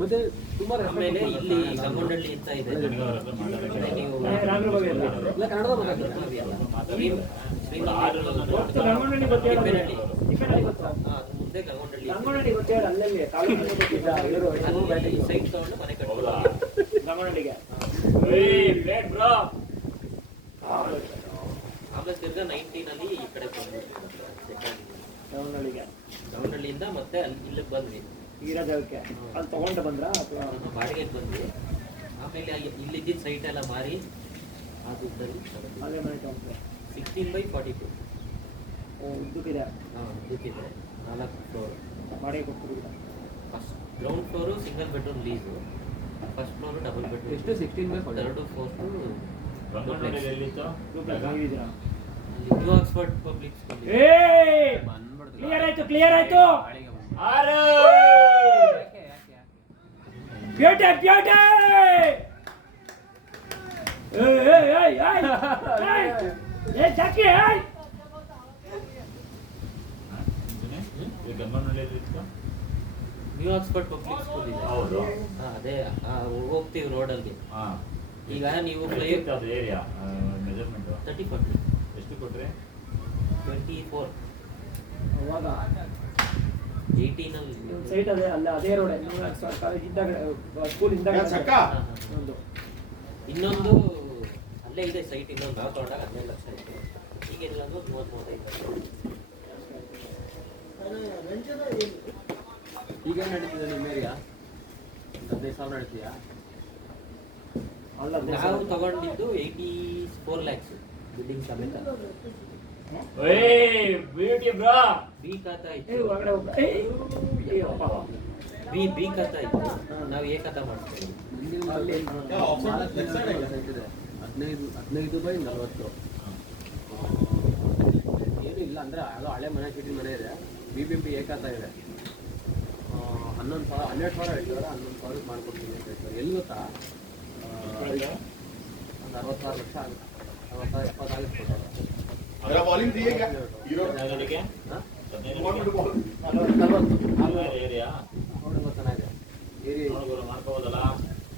ಮತ್ತೆ ತುಂಬಾ ಆಮೇಲೆ ಇಲ್ಲಿ ಗಂಗೊಂಡಳ್ಳಿ ಅಂತ ಇದೆ. ಅದೇ ನೀವು ರಾಂಗ್ರ ಬಗ್ಗೆ ಇಲ್ಲ ಇಲ್ಲ ಕನ್ನಡದ ಗೊತ್ತಾಗ್ತದೆ. ಗಂಗೊಂಡಳ್ಳಿ ಗೊತ್ತಿಲ್ಲ ತಿಪ್ಪೇನಹಳ್ಳಿ. ತಿಪ್ಪೇನಹಳ್ಳಿ ಗೊತ್ತಾ ಅದು ಮುಂದೆ ಗಂಗೊಂಡಳ್ಳಿ. ಗಂಗೊಂಡಳ್ಳಿ ಗೊತ್ತಿಲ್ಲ ಅಲ್ಲಲ್ಲಿ ತಾಲೂಕಿನಲ್ಲಿ ಗೊತ್ತಿಲ್ಲ ಇವರು ನಾನು ಈ ಸೈಡ್ ತಗೊಂಡು ಮನೆ ಕಟ್ಟಿ ಗಂಗೊಂಡಳ್ಳಿಗೆ ಪ್ಲೇಟ್ ಬ್ರೋ. ಆಮೇಲೆ ತಿರ್ಗಾ 19 ಅಲ್ಲಿ ಈ ಕಡೆ ಬಂದ್ಬಿಟ್ಟು ಗಂಗೊಂಡಳ್ಳಿಗೆ ಗಂಗೊಂಡಳ್ಳಿಯಿಂದ ಮತ್ತೆ ಅಲ್ಲಿ ಇಲ್ಲಿಗೆ ಬಂದ್ವಿ. ಈರ ಜಾಗಕ್ಕೆ ಅಲ್ಲಿ ತಗೊಂಡು ಬಂದ್ರ ಅಥವಾ ಬಾಡಿಗೆಗೆ ಬಂದ್ವಿ. ಆಮೇಲೆ ಇಲ್ಲಿದ್ದ ಸೈಟ್ ಎಲ್ಲ ಮಾರಿ ಆ ದುಡ್ಡಲ್ಲಿ ಅಲ್ಲೇ ಮನೆ ತಗೊಂಡ್ರೆ 16/42 ಇದ್ದಕ್ಕಿದೆ ಇದಕ್ಕಿದೆ 4 ಫ್ಲೋರ್. ಬಾಡಿಗೆ ಕೊಡ್ತಿದ್ದೀರ first ground floor single bedroom lease, first floor double bedroom. ಎಷ್ಟು 16/42 ಎರಡು ಫೋರ್ಟು ಗಂಗೊಂಡಳ್ಳಿಯಲ್ಲಿ ಎಲ್ಲಿತ್ತು? ಆಗಿದ್ದೀರಾ New Oxford Public School. Clear ಆಯ್ತು ಕ್ಲಿಯರ್ ಆಯ್ತು ಆರು. ಬ್ಯೂಟಿ ಬ್ಯೂಟಿ ಏ ಜಾಕಿ ಈ ಗಂಗೊಂಡಳ್ಳಿಯಲ್ಲಿ ಇತ್ತು? ನ್ಯೂ ಆಕ್ಸ್ಫರ್ಡ್ ಪಬ್ಲಿಕ್ ಸ್ಕೂಲ್ ಇದೆ. ಹೌದು. ಅದೇ ಹೋಗ್ತೀವಿ ರೋಡಲ್ಲಿ. ಹಾ. ಈಗ ನೀವು ಎಷ್ಟಿತ್ತು ಅದು ಏರಿಯಾ ಮೆಜರ್ಮೆಂಟ್? 30-40 ಎಷ್ಟು ಕೊಟ್ರಿ? 24 ಅವಾಗ 18 ಅಲ್ಲಿ ಸೈಟ್ ಅದೇ ಅಲ್ಲ ಅದೇ ರೋಡ್ ಕಾಲೇಜ್ ಇದ್ದಾಗ ಸ್ಕೂಲ್ ಇದ್ದಾಗ ಒಂದು ಇನ್ನೊಂದು ಅಲ್ಲೇ ಇದೆ ಸೈಟ್. ಇನ್ನೊಂದು ನಾವು ತಗೊಂಡಾಗ 15 ಲಕ್ಷ ಇತ್ತು. ಈಗ ಇನ್ನೊಂದು 30-35 ಈಗ ನಡೀತಿದೆ ನಿಮ್ಮ ಏರಿಯಾ? 15,000 ನಡೀತೀಯಾ? ಅಲ್ಲ ನಾವು ತಗೊಂಡಿದ್ದು 84 ಲ್ಯಾಕ್ಸ್ ಬಿಲ್ಡಿಂಗ್ ಸಮೇತ. Beauty bro. ಬಿ ಖಾತಾ ಏ ಇತ್ತು, ಒಳಗಡೆ ಒಬ್ಬ ಏ ಅಪ್ಪ ಬಿ ಖಾತಾ ಇತ್ತು. ನಾವು ಎ ಖಾತಾ ಮಾಡ್ತೀವಿ. ಅಲ್ಲಿ 15/40 ಏನು ಇಲ್ಲ ಅಂದ್ರೆ ಅದು ಹಳೆ ಮನೆ ಚೀಟಿ ಮನೆ ಇದೆ. BBMP ಏಕಾತ ಇದೆ. 12,000 ಹೇಳ್ತಾರೆ, 11,000 ಮಾಡ್ಕೊಡ್ತೀನಿ ಅಂತ ಹೇಳ್ತಾರೆ. ಎಲ್ಲಿ ಗೊತ್ತಾ? ಒಂದು 66 ಲಕ್ಷ ಆಗುತ್ತೆ. 60-70 ಆಗುತ್ತೆ ಅದಕ್ಕೆ ಏರಿಯಾ ಚೆನ್ನಾಗಿದೆ ಏರಿಯಾ. ಮಾಡ್ಕೋಬೋದಲ್ಲ?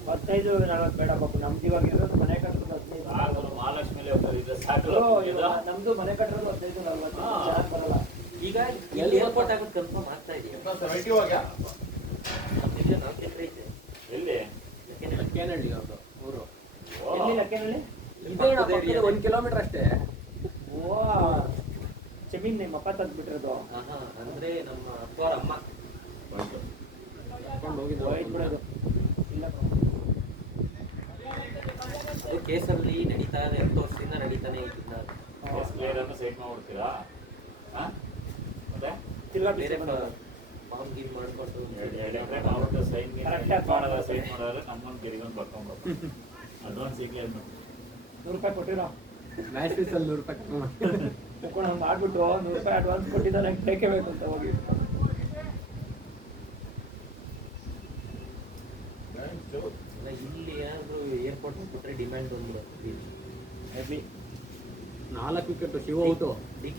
15-40 ಬೇಡ ಪಾಪ. ನಮ್ದು ಇವಾಗ ಇರೋದು ಮನೆ ಕಟ್ಟೋದು 15. ಸಾಕು, ಮಹಾಲಕ್ಷ್ಮಿಲಿ ಹೋಗ್ತಾರೆ ಸಾಕು. ನಮ್ದು ಮನೆ ಕಟ್ಟೋದು 15-40 ಚೆನ್ನಾಗಿ ಬರಲ್ಲ. ಈಗ ಎಲ್ಲಿ ಏರ್ಪೋರ್ಟ್ ಆಗೋದು ಕನ್ಫರ್ಮ್ ಆಗ್ತಾ ಇದೆಯಾ? ಎಲ್ಲಿ? ಕೇನಹಳ್ಳಿ ಅವ್ರದ್ದು ಊರು. ಎಲ್ಲಿ ಲೆಕ್ಕನಲ್ಲಿ? ಇದೇ 1 ಕಿಲೋಮೀಟರ್ ಅಷ್ಟೇ. ಓ ಜಮೀನ್ ನಿಮ್ಮ ಅಪ್ಪ ತಂದು ಬಿಟ್ಟಿರೋದು. ಅಂದ್ರೆ ನಮ್ಮ ಅಪ್ಪ ಅವ್ರ ಅಮ್ಮ ಕರ್ಕೊಂಡು ಹೋಗಿದ್ದು. ಹೋಯ್ತು ಬಿಡೋದು ಇಲ್ಲ ಅದು ಕೇಸಲ್ಲಿ ನಡೀತಾ ಇದೆ. 10 ವರ್ಷದಿಂದ ನಡೀತಾನೆ ಇದ್ದಿಲ್ಲ. ಕ್ಲಿಯರ್ ಅಂತ ಸೈಟ್ ಮಾಡ್ಬಿಡ್ತೀರಾ? ಮತ್ತೆ ತಿರ್ಗಾ ಬೇರೆ ಬೇರೆ ಫಾರ್ಮ್ ಗೀಮ್ ಮಾಡ್ಕೊಂಡು ಮಾಡ್ಬಿಟ್ಟು ಸೈನ್ Correct ಆಗಿ ಮಾಡೋದ ಸೈನ್ ಮಾಡೋದ್ರೆ ನಮ್ಮೊಂದು ತೆರಿಗೊಂದು ಬರ್ಕೊಂಡ್ಬಿಟ್ಟು ಅಡ್ವಾನ್ಸ್ ಈಗ ₹100 ಕೊಟ್ಟಿರೋ ಮ್ಯಾಚ್ ಫೀಸಲ್ಲಿ ₹100 ತಕೊಂಡು ಹಂಗೆ ಮಾಡ್ಬಿಟ್ಟು ₹100 ಅಡ್ವಾನ್ಸ್ ಕೊಟ್ಟಿದ್ದ ನಂಗೆ ಬೇಕೇ ಬೇಕು ಅಂತ ಹೋಗಿ ಇಲ್ಲಿ ಏನಾದ್ರು ಏರ್ಪೋರ್ಟ್ ಕೊಟ್ಟರೆ ಡಿಮ್ಯಾಂಡ್ ಒಂದು heavy 4 wicket Shiva out. DK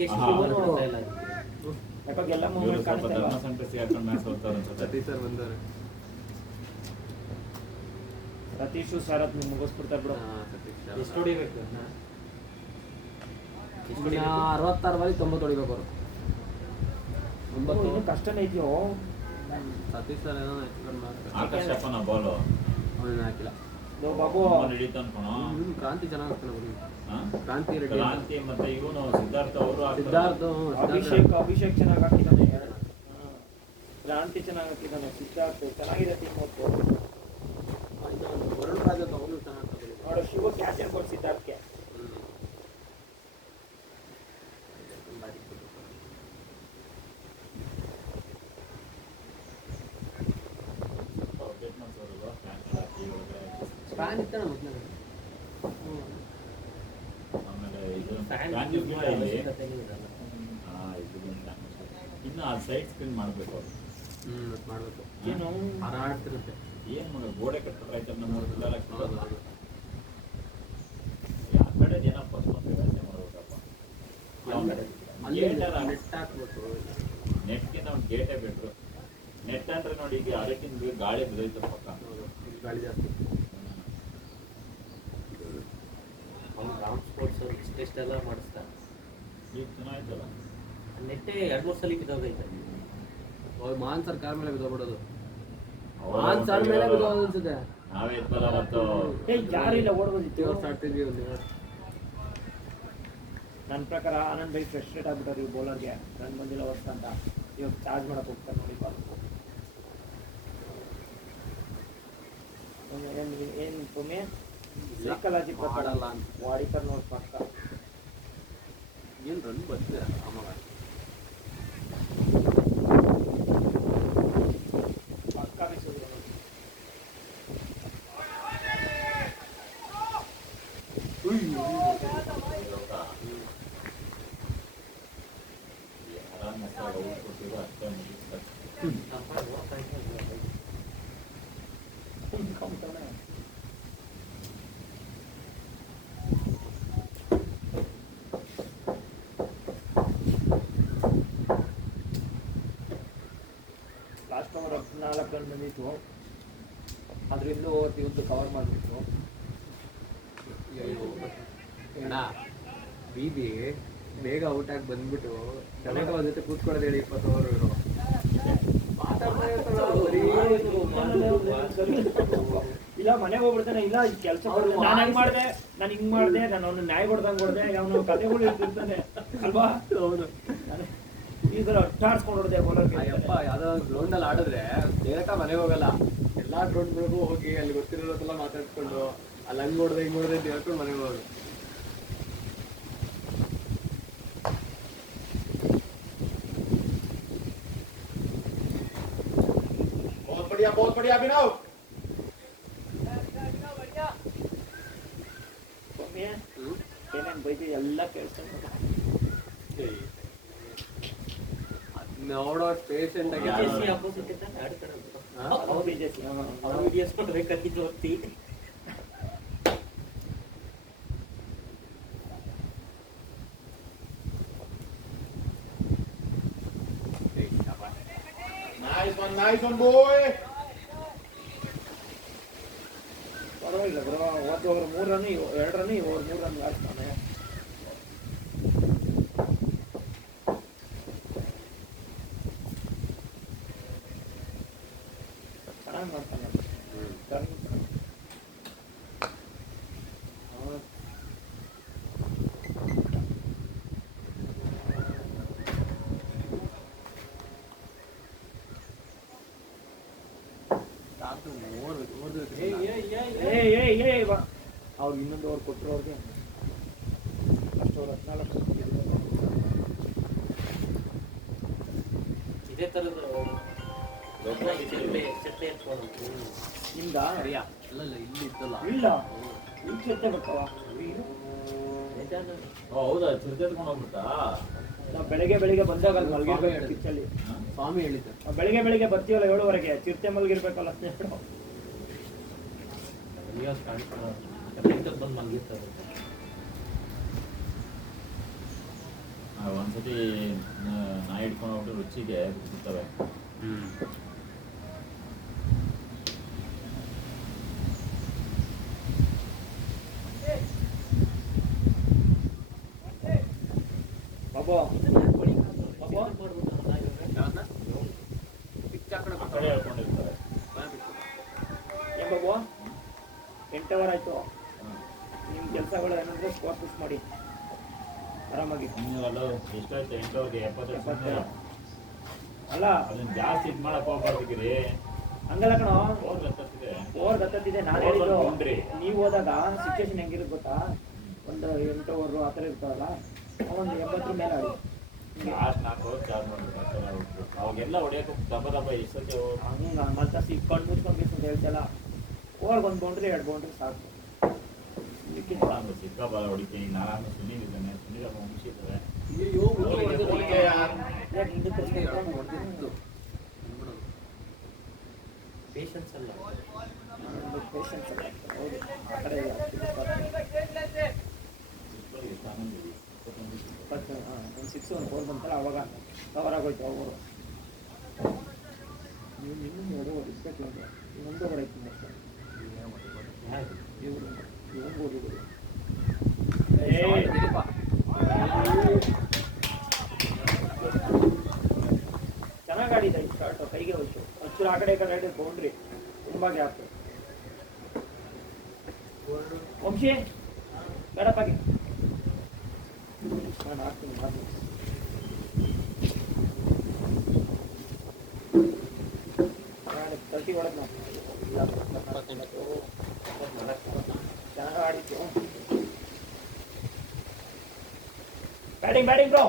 ಯಾವಾಗ ಎಲ್ಲ ಇವರು ಮೂವ್ಮೆಂಟ್ ಸ್ವಲ್ಪ ಕಾಣಿಸ್ತಾ ಧರ್ಮ ಇಲ್ಲ. ಸಂಕಷ್ಟ ಹಾಕೊಂಡು ಮ್ಯಾಚ್ ಹೋಗ್ತಾರೆ ಅನ್ಸುತ್ತೆ. ಸತೀಶ್ ಸರ್ ಬಂದವರು. ರತೀಶು ಶರತ್ ನೀವು ಮುಗಿಸ್ಬಿಡ್ತಾರೆ ಬಿಡು. ಸತೀಶ್ ಎಷ್ಟು ಹೊಡಿಬೇಕು? 66 ಬಾರಿ 90 ಹೊಡಿಬೇಕು ಅವರು. ಇನ್ನೂ ಕಷ್ಟನೇ ಇದೆಯೋ. ಸತೀಶ್ ಸರ್ ಏನೋ ಹೆಚ್ಚು ಕಡಿಮೆ ಮಾಡ್ತಾರೆ. ಆಕಾಶಪ್ಪನ ಬಾಲು ಅವನೇನು ಹಾಕಿಲ್ಲ. ಬಾಬು ಹಿಡಿತ ಅನ್ಕೋಣ. ಕ್ರಾಂತಿ ಚೆನ್ನಾಗಿ ಆಗ್ತಾನೆ ಅವ್ರಿಗೆ. ಹಾ? ಕ್ರಾಂತಿ ರೆಡ್ಡಿ ಕ್ರಾಂತಿ ಮತ್ತೆ ಇವನು ಸಿದ್ಧಾರ್ಥ ಅವರು ಸಿದ್ಧಾರ್ಥ ಅಭಿಷೇಕ್ ಚೆನ್ನಾಗಿ ಹಾಕಿದ್ದಾನೆ. ಕ್ರಾಂತಿ ಚೆನ್ನಾಗಿ ಹಾಕಿದ್ದಾನೆ. ಸಿದ್ಧಾರ್ಥ ಚೆನ್ನಾಗಿದೆ ಟೀಮ್ ಹೊತ್ತು. ವರುಣ್ ರಾಜ ತಗೊಂಡು ಚೆನ್ನಾಗಿ ತಗೊಂಡು. ನೋಡು ಶಿವ ಕ್ಯಾಚರ್ ಕೊಟ್ಟು ಸಿದ್ಧಾರ್ಥ್ಗೆ. ಫ್ಯಾನ್ ಇತ್ತಾನ ಮೊದಲೇ. ಆಮೇಲೆ ಇದು ಫ್ಯಾನ್ ಗಾಂಧಿ ಗಿಡ ಇಲ್ಲಿ ಅವಶ್ಯಕತೆನೇ ಇರಲ್ಲ. ಇದರಿಂದ ಇನ್ನು ಆ ಸೈಡ್ ಸ್ಕ್ರೀನ್ ಮಾಡಬೇಕು ಅವರು. ಅದ್ ಮಾಡ್ಬೇಕು. ಏನು ಹಾರಾಡ್ತಿರುತ್ತೆ. ಏನ್ ಮಾಡೋದು, ಗೋಡೆ ಕಟ್ಟಿದ್ರೆ ಆಯ್ತಲ್ಲ ನಮ್ಮ ಊರಲ್ಲೆಲ್ಲ ಹೌದು, ಹೌದು. ಆ ಕಡೆ ಜನ ಫಸ್ಟ್ ಒಂದು ವ್ಯವಸ್ಥೆ ಮಾಡ್ಬೇಕಪ್ಪ. ಅಲ್ಲಿ ಗೇಟೆಲ್ಲ ನೆಟ್ ಹಾಕ್ಬೇಕು. ನೆಟ್ಗಿಂತ ಒಂದು ಗೇಟೇ ಬಿಟ್ರು. ನೆಟ್ ಅಂದ್ರೆ ನೋಡಿ ಈಗ ಅದಕ್ಕಿಂತ ಗಾಳಿ ಬಿದ್ದೈತೆ ಪಕ್ಕ. ಹೌದು, ಇಲ್ಲಿ ಗಾಳಿ ಜಾಸ್ತಿ. ಅವ್ನು ರಾಮ್ ಸ್ಪೋರ್ಟ್ಸ್ ಅವ್ರು ಇಷ್ಟೆಲ್ಲ ಮಾಡಿಸ್ತಾರೆ. ಈಗ ಚೆನ್ನಾಯ್ತಲ್ಲ. ನೆಟ್ಟೆ 2-3 ಸಲ ಬಿದ್ದೋಗೈತೆ. ಅವ್ರು ಮಾನ್ ಸರ್ ಕಾರ್ ಮೇಲೆ ಬಿದ್ದೋಗ್ಬಿಡೋದು. ಅವ್ರು ಮಾನ್ ಸರ್ ಮೇಲೆ ಬಿದ್ದೋದು ಅನ್ಸುತ್ತೆ. ನಾವೇ ಇತ್ತಲ್ಲ ಅವತ್ತು. ಯಾರಿಲ್ಲ ಓಡ್ಬೋದಿತ್ತು. ಇವತ್ತು ಆಡ್ತಿದ್ವಿ ಒಂದು. ನನ್ನ ಪ್ರಕಾರ ಆನಂದ್ ಬೈ ಫ್ರಸ್ಟ್ರೇಟ್ ಆಗ್ಬಿಟ್ಟಾರೆ ಇವ್ ಬೌಲರ್ಗೆ ರನ್ ಬಂದಿಲ್ಲ ವರ್ಷ ಅಂತ. ಇವಾಗ ಚಾರ್ಜ್ ಮಾಡಕ್ ಹೋಗ್ತಾರೆ ನೋಡಿ ಬಾಲ್. ಏನು ಭೂಮಿ ಸೈಕಲಾಜಿ ಆಡಲ್ಲ ಅಂತ. ವಾಡಿಕರ್ ನೋಡಿ ಪಕ್ಕ ಏನು ರನ್ ಬರ್ತಿದೆ ಆಮಾಗ. ಪಕ್ಕ ಬೀಸೋದು ನೋಡಿ. ಲಾಸ್ಟ್ ಓವರ್ 14 ರನ್ ಬಂದಿತ್ತು. ಅದರಿಂದ ಓವರ್ ಇವತ್ತು ಕವರ್ ಮಾಡಿಬಿಟ್ಟು ಅಣ್ಣ ಬೀದಿ ಬೇಗ ಔಟ್ ಆಗಿ ಬಂದ್ಬಿಟ್ಟು ಟೊಮೆಟೊ ಜೊತೆ ಕೂತ್ಕೊಳ್ಳೋದು ಹೇಳಿ 20 ಓವರ್ ಇವರು ಮಾತಾಡ್ತಾ ಇಲ್ಲ ಮನೆಗೆ ಹೋಗ್ಬಿಡ್ತಾನೆ. ಇಲ್ಲ ಈ ಕೆಲಸ ನಾನು ಹಂಗ್ ಮಾಡಿದೆ, ನಾನು ಹಿಂಗ್ ಮಾಡಿದೆ, ನಾನು ಅವ್ನು ನ್ಯಾಯ ಕೊಡ್ದಂಗೆ ಕೊಡ್ದೆ, ಅವನು ಕಥೆಗಳು ಇರ್ತಿರ್ತಾನೆ ಅಲ್ವಾ. ಹೌದು. ಈ ಥರ ಅಟ್ಟಾಡ್ಸ್ಕೊಂಡು ಹೊಡ್ದೆ ಬೌಲರ್ಗೆ. ಅಯ್ಯಪ್ಪ ಯಾವ್ದೋ ಗ್ರೌಂಡಲ್ಲಿ ಆಡಿದ್ರೆ ಡೈರೆಕ್ಟಾಗಿ ಮನೆಗೆ ಹೋಗಲ್ಲ. ಎಲ್ಲಾ ಗ್ರೌಂಡ್ಗಳಿಗೂ ಹೋಗಿ ಅಲ್ಲಿ ಗೊತ್ತಿರೋದೆಲ್ಲ ಮಾತಾಡ್ಕೊಂಡು ಅಲ್ಲಿ ಹಂಗ್ ಹೊಡ್ದೆ ಹಿಂಗ್ ಹೊಡ್ದೆ ಅಂತ ಹೇಳ್ಕೊಂಡು ಮನೆಗೆ ಹೋಗೋದು. बहुत बढ़िया अभिनव. ಏನೇನು ಬೈತಿ ಎಲ್ಲ ಕೇಳಿಸ್ಕೊಂಡು ನೋಡೋ ಪೇಷಂಟ್ ಆಗಿ ಅಪೋಸಿಟ್ ಇದ್ದಾನೆ ಆಡ್ತಾರೆ. ಅವ್ರು BJC. ಅವ್ರ ವಿಡಿಯೋಸ್ ನೋಡ್ಬೇಕಾಗಿದ್ದು ಹೋಗ್ತಿ. Nice one boy. ಪರವಾಗಿಲ್ಲ ಬ್ರೋ. ಒಂದು over 3 run, 2 run, over 3 run ಆಡ್ತಾನೆ. ಚೆನ್ನಾಗಿ ಮಾಡ್ತಾನೆ. ಅವ್ರು ಇನ್ನೊಂದು ಓವರ್ ಕೊಟ್ಟರು ಅವ್ರಿಗೆ. ಅಷ್ಟು ಓವರ್ 14 ಇದೇ ತರದ ಚಟ್ಟೆ ಎತ್ಕೊಂಡು ಹಿಂದ ಸರಿಯಾ ಅಲ್ಲಲ್ಲ ಇಲ್ಲಿ ಇದ್ದಲ್ಲ. ಇಲ್ಲ ಈಗ ಚರ್ಚೆ ಬರ್ತಾವ. ಹೌದಾ, ಚಿರತೆ ಎತ್ಕೊಂಡು ಹೋಗ್ಬಿಟ್ಟಾ? ನಾವು ಬೆಳಿಗ್ಗೆ ಬಂದಾಗ ಅಲ್ಲಿ ಮಲಗಿರ್ಬೇಕು ಪಿಚ್ಚಲ್ಲಿ. ಸ್ವಾಮಿ ಹೇಳಿದ್ದೆ ನಾವು ಬೆಳಿಗ್ಗೆ ಬರ್ತೀವಲ್ಲ 7:00ವರೆಗೆ, ಚಿರತೆ ಮಲಗಿರ್ಬೇಕಲ್ಲ ಅಂತ ಹೇಳು. ವಿಡಿಯೋಸ್ ಕಾಣಿಸ್ಕೊಂಡು ಬಂದು ಮಲಗಿರ್ತಾರೆ. ಒಂದ್ಸತಿ ನಾಯಿ ಹಿಡ್ಕೊಂಡು ಹೋಗ್ಬಿಟ್ಟು ರುಚಿಗೆ ಬಿಡ್ತವೆ. ಬಾಬಾ ಆ ಕಡೆ ಹೇಳ್ಕೊಂಡಿರ್ತಾರೆ. ಏನ್ ಬಾಬು 8 ಅವರ್ ಆಯ್ತು. ನಿಮ್ಮ ಕೆಲಸಗಳು ಏನಂದ್ರೆ ಸ್ಕೋರ್ ಪುಷ್ ಮಾಡಿ ಆರಾಮಾಗಿ. ನೀವಲ್ಲ ಎಷ್ಟಾಯ್ತು? 8 ಅವ್ರಿಗೆ 70 ಅಲ್ಲ ಅದನ್ನ ಜಾಸ್ತಿ ಇದು ಮಾಡಕ್ ಹೋಗ್ಬಾರ್ದಿರಿ. ಹಂಗಲ್ಲ ಕಣೋ, ಓವರ್ ಗತ್ತತ್ತಿದೆ. ಓವರ್ ಗತ್ತತ್ತಿದೆ. ನಾನು ಓವರ್ ಹೇಳಿದ್ದು ಬಂದ್ರಿ. ನೀವು ಹೋದಾಗ ಸಿಚುವೇಶನ್ ಹೆಂಗಿರುತ್ತೆ ಗೊತ್ತಾ, ಒಂದು 8 ಓವರ್ ಆ ಥರ ಇರ್ತಾವಲ್ಲ, ಒಂದು 80 ಮೇಲೆ ಆಡಿ. ಲಾಸ್ಟ್ 4 ಓವರ್ ಚಾರ್ಜ್ ಮಾಡ್ಬೇಕು. ಅವಾಗೆಲ್ಲ ಹೊಡಿಯೋಕೆ ದಬ್ಬ ಎಷ್ಟೊತ್ತೆ ಹಂಗ ಮತ್ತೆ ಕಣ್ಣು ಮುಚ್ಕೊಂಡು ಅಂತ ಹೇಳ್ತಲ್ಲ. ಓವರ್ಗೆ 1 ಬೌಂಡ್ರಿ 2 ಬೌಂಡ್ರಿ ಸಾಕು. ನಾನು ಚಿಕ್ಕ ಬಾಲ ಹೊಡಿತೀನಿ. ನಾನು ಸುನೀಲ್ ಇದ್ದಾನೆ, ಸುನೀಲ್ ವಂಶಿ ಇದ್ದಾರೆ. ಅಯ್ಯೋ ಯಾಕೆ ಹಿಂದಕ್ಕೆ ಹೊಡೆದಿತ್ತು ಪೇಷನ್ಸ್ ಅಲ್ಲ. ಒಂದು ಪೇಷನ್ಸ್ ಅಲ್ಲ. ಹೌದು ಆ ಕಡೆ ಇಲ್ಲ. ಒಂದು 6 ಒಂದು 4 ಬಂತಲ್ಲ ಅವಾಗ ಕವರ್ ಆಗೋಯ್ತು ಅವರು. ನೀವು ಇನ್ನೂ ಓಡೋರು ಇಸ್ಬೇಕು ಇನ್ನೊಂದು ಹೊರೈತಿ ಮತ್ತೆ ಇವರು ಇವಂಗೆ ಓದಿದ್ರು. ಚೆನ್ನಾಗಿ ಆಡಿದ ಈ ಶಾರ್ಟ್, ಕೈಗೆ ಹೋಯ್ತು ಹಚ್ಚು ಆ ಕಡೆ ಈ ಕಡೆ ಬೌಂಡ್ರಿ ತುಂಬ ಗ್ಯಾಪ್. ವಂಶಿ ಬೇಡಪ್ಪಾಗಿ ನಾನು ಹಾಕ್ತೀನಿ ಮಾತು. ತರ್ಟಿ ಒಳಗೆ ಚೆನ್ನಾಗಿ ಆಡಿತ್ತು. Batting batting bro.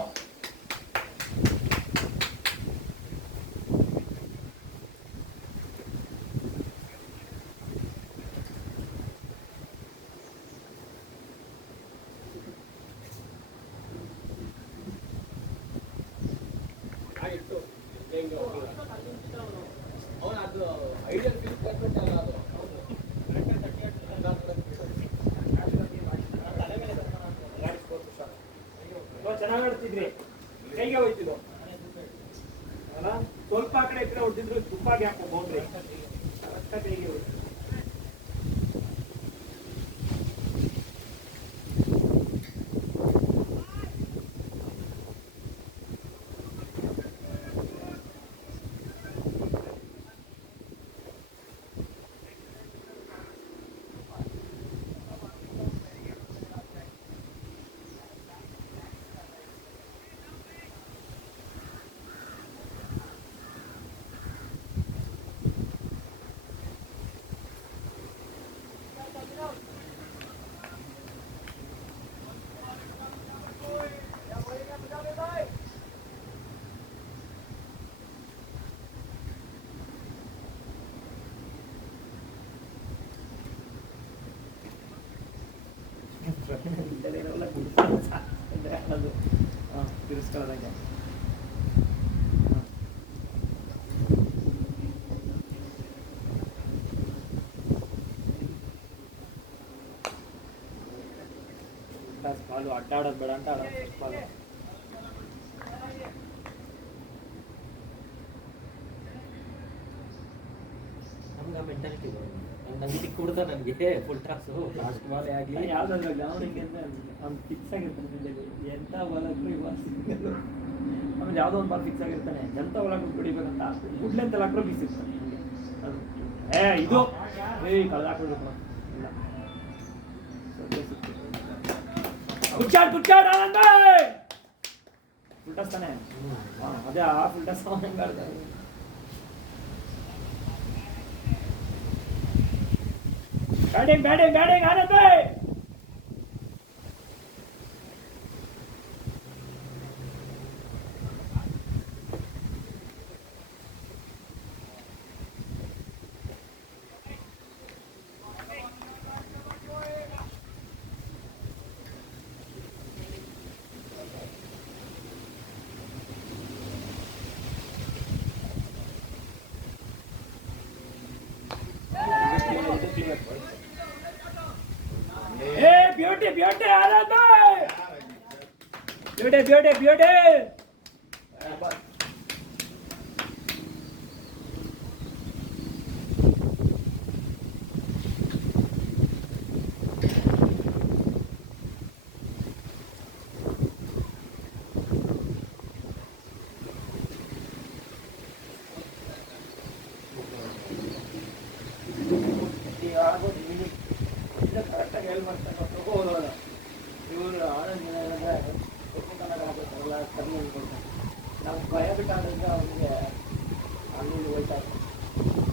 ಚೆನ್ನಾಗಿ ಆಡ್ತಿದ್ರಿ, ಕೈಗೆ ಹೋಯ್ತಿದ್ದು ಅಲ್ಲ. ಸ್ವಲ್ಪ ಆ ಕಡೆ ಈ ಕಡೆ ಹೊಡೆದಿದ್ರು ತುಂಬಾ ಗ್ಯಾಪ್ ಬೌಂಡ್ರಿ ಕರೆಕ್ಟಾಗಿ ಕೈಗೆ ಹೋಯ್ತು. ತಿರ್ಸ್ಕೊಳ್ಳೋದಂಗೆ ಬಾಲು ಅಡ್ಡಾಡೋದು ಬೇಡ ಅಂತ ಆಡೋದು ಬಾಲು. ನಮ್ಗೆ ಮೆಂಟಾಲಿಟಿ ಬರೋದು ನಂಗೆ ಸಿಕ್ಕು ಬಿಡ್ತಾ ನನಗೆ ಫುಲ್ ಟಾಸು ಲಾಸ್ಟ್ ಬಾಲೇ ಆಗಲಿ ಯಾವ್ದಾದ್ರು ಗ್ರೌಂಡಿಂಗ್ ಅಂದ್ರೆ ಅವ್ನು ಫಿಕ್ಸ್ ಆಗಿರ್ತಾನೆ. ಎಂಥ ಬಾಲಕ್ಕೂ ಇವಾಗ ಸಿಗ್ತದೆ. ಆಮೇಲೆ ಯಾವುದೋ ಒಂದು ಬಾಲ್ ಫಿಕ್ಸ್ ಆಗಿರ್ತಾನೆ, ಎಂಥ ಬಾಲಕ್ಕೂ ಹೊಡಿಬೇಕಂತ ಗುಡ್ಲೆ ಅಂತ ಹಾಕ್ರು ಫಿಕ್ಸ್ ಇರ್ತಾನೆ. ಅದು ಇದು ಕಳೆದು ಹಾಕ್ಬಿಡ್ಬೇಕು ಇಲ್ಲ. ಗುಚ್ಚಾಡ್ ಗುಚ್ಚಾಡ್ ಆನಂದ ಫುಲ್ಟಾಸ್ ತಾನೆ. ಅದೇ ಆ ಫುಲ್ಟಾಸ್ ಹೆಂಗೆ ಆಡ್ತಾರೆ. ಬ್ಯಾಟಿಂಗ್ ಬ್ಯಾಟಿಂಗ್ ಬ್ಯಾಟಿಂಗ್ ಆನಂದ. Beauty, beauty, Ananda! Beauty, beauty, beauty! ಕರೆಕ್ಟಾಗಿ ಹೇಳಿ ಮಾಡ್ತಾರೆ ಹೋಗೋದಲ್ಲ ಇವರು ಆನಂದ ಎಲ್ಲ ಕಮ್ಮಿ ಅಂದ್ಕೊಳ್ತಾರೆ. ನಾವು ಭಯ ಬಿಟ್ಟಾದ್ರಿಂದ ಅವನಿಗೆ ಅಲ್ಲಿ ಹೋಯ್ತಾ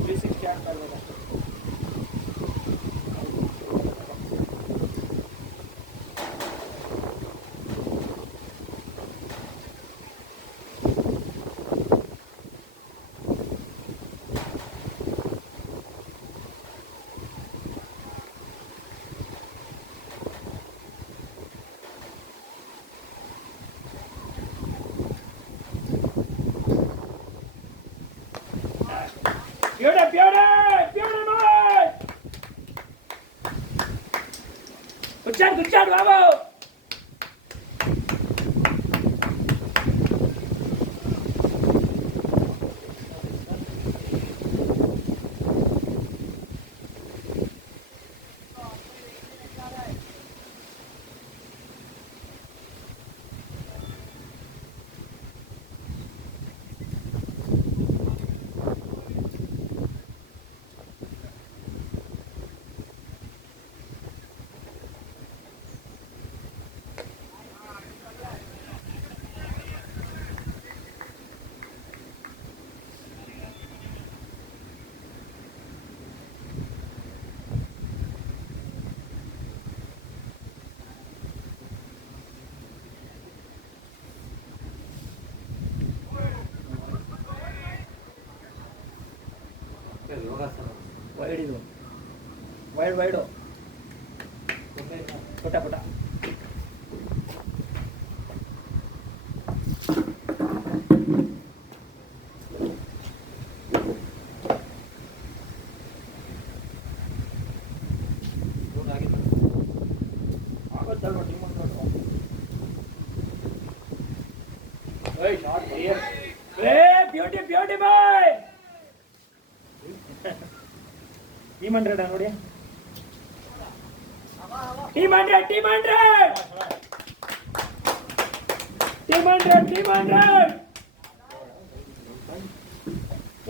360 ಆಡ್ತಾ ಇರ್ಬೇಕಷ್ಟೆ. Beauty, beauty! ಗುಚ್ಚಾಡ್ ಬಾಬು. ಯೋಗಾಸನ ವೈಡ್ ಇದು ವೈಡು ಪುಟ ಯೋಗ ಆಗಿಲ್ಲ. ಆಗುತ್ತಲ್ವ ಟೀಮ್ ಬ್ಯೂಟಿ ಬಾಯ್. ಟೀಮ್ 100 ನೋಡಿ, ಟೀಮ್ 100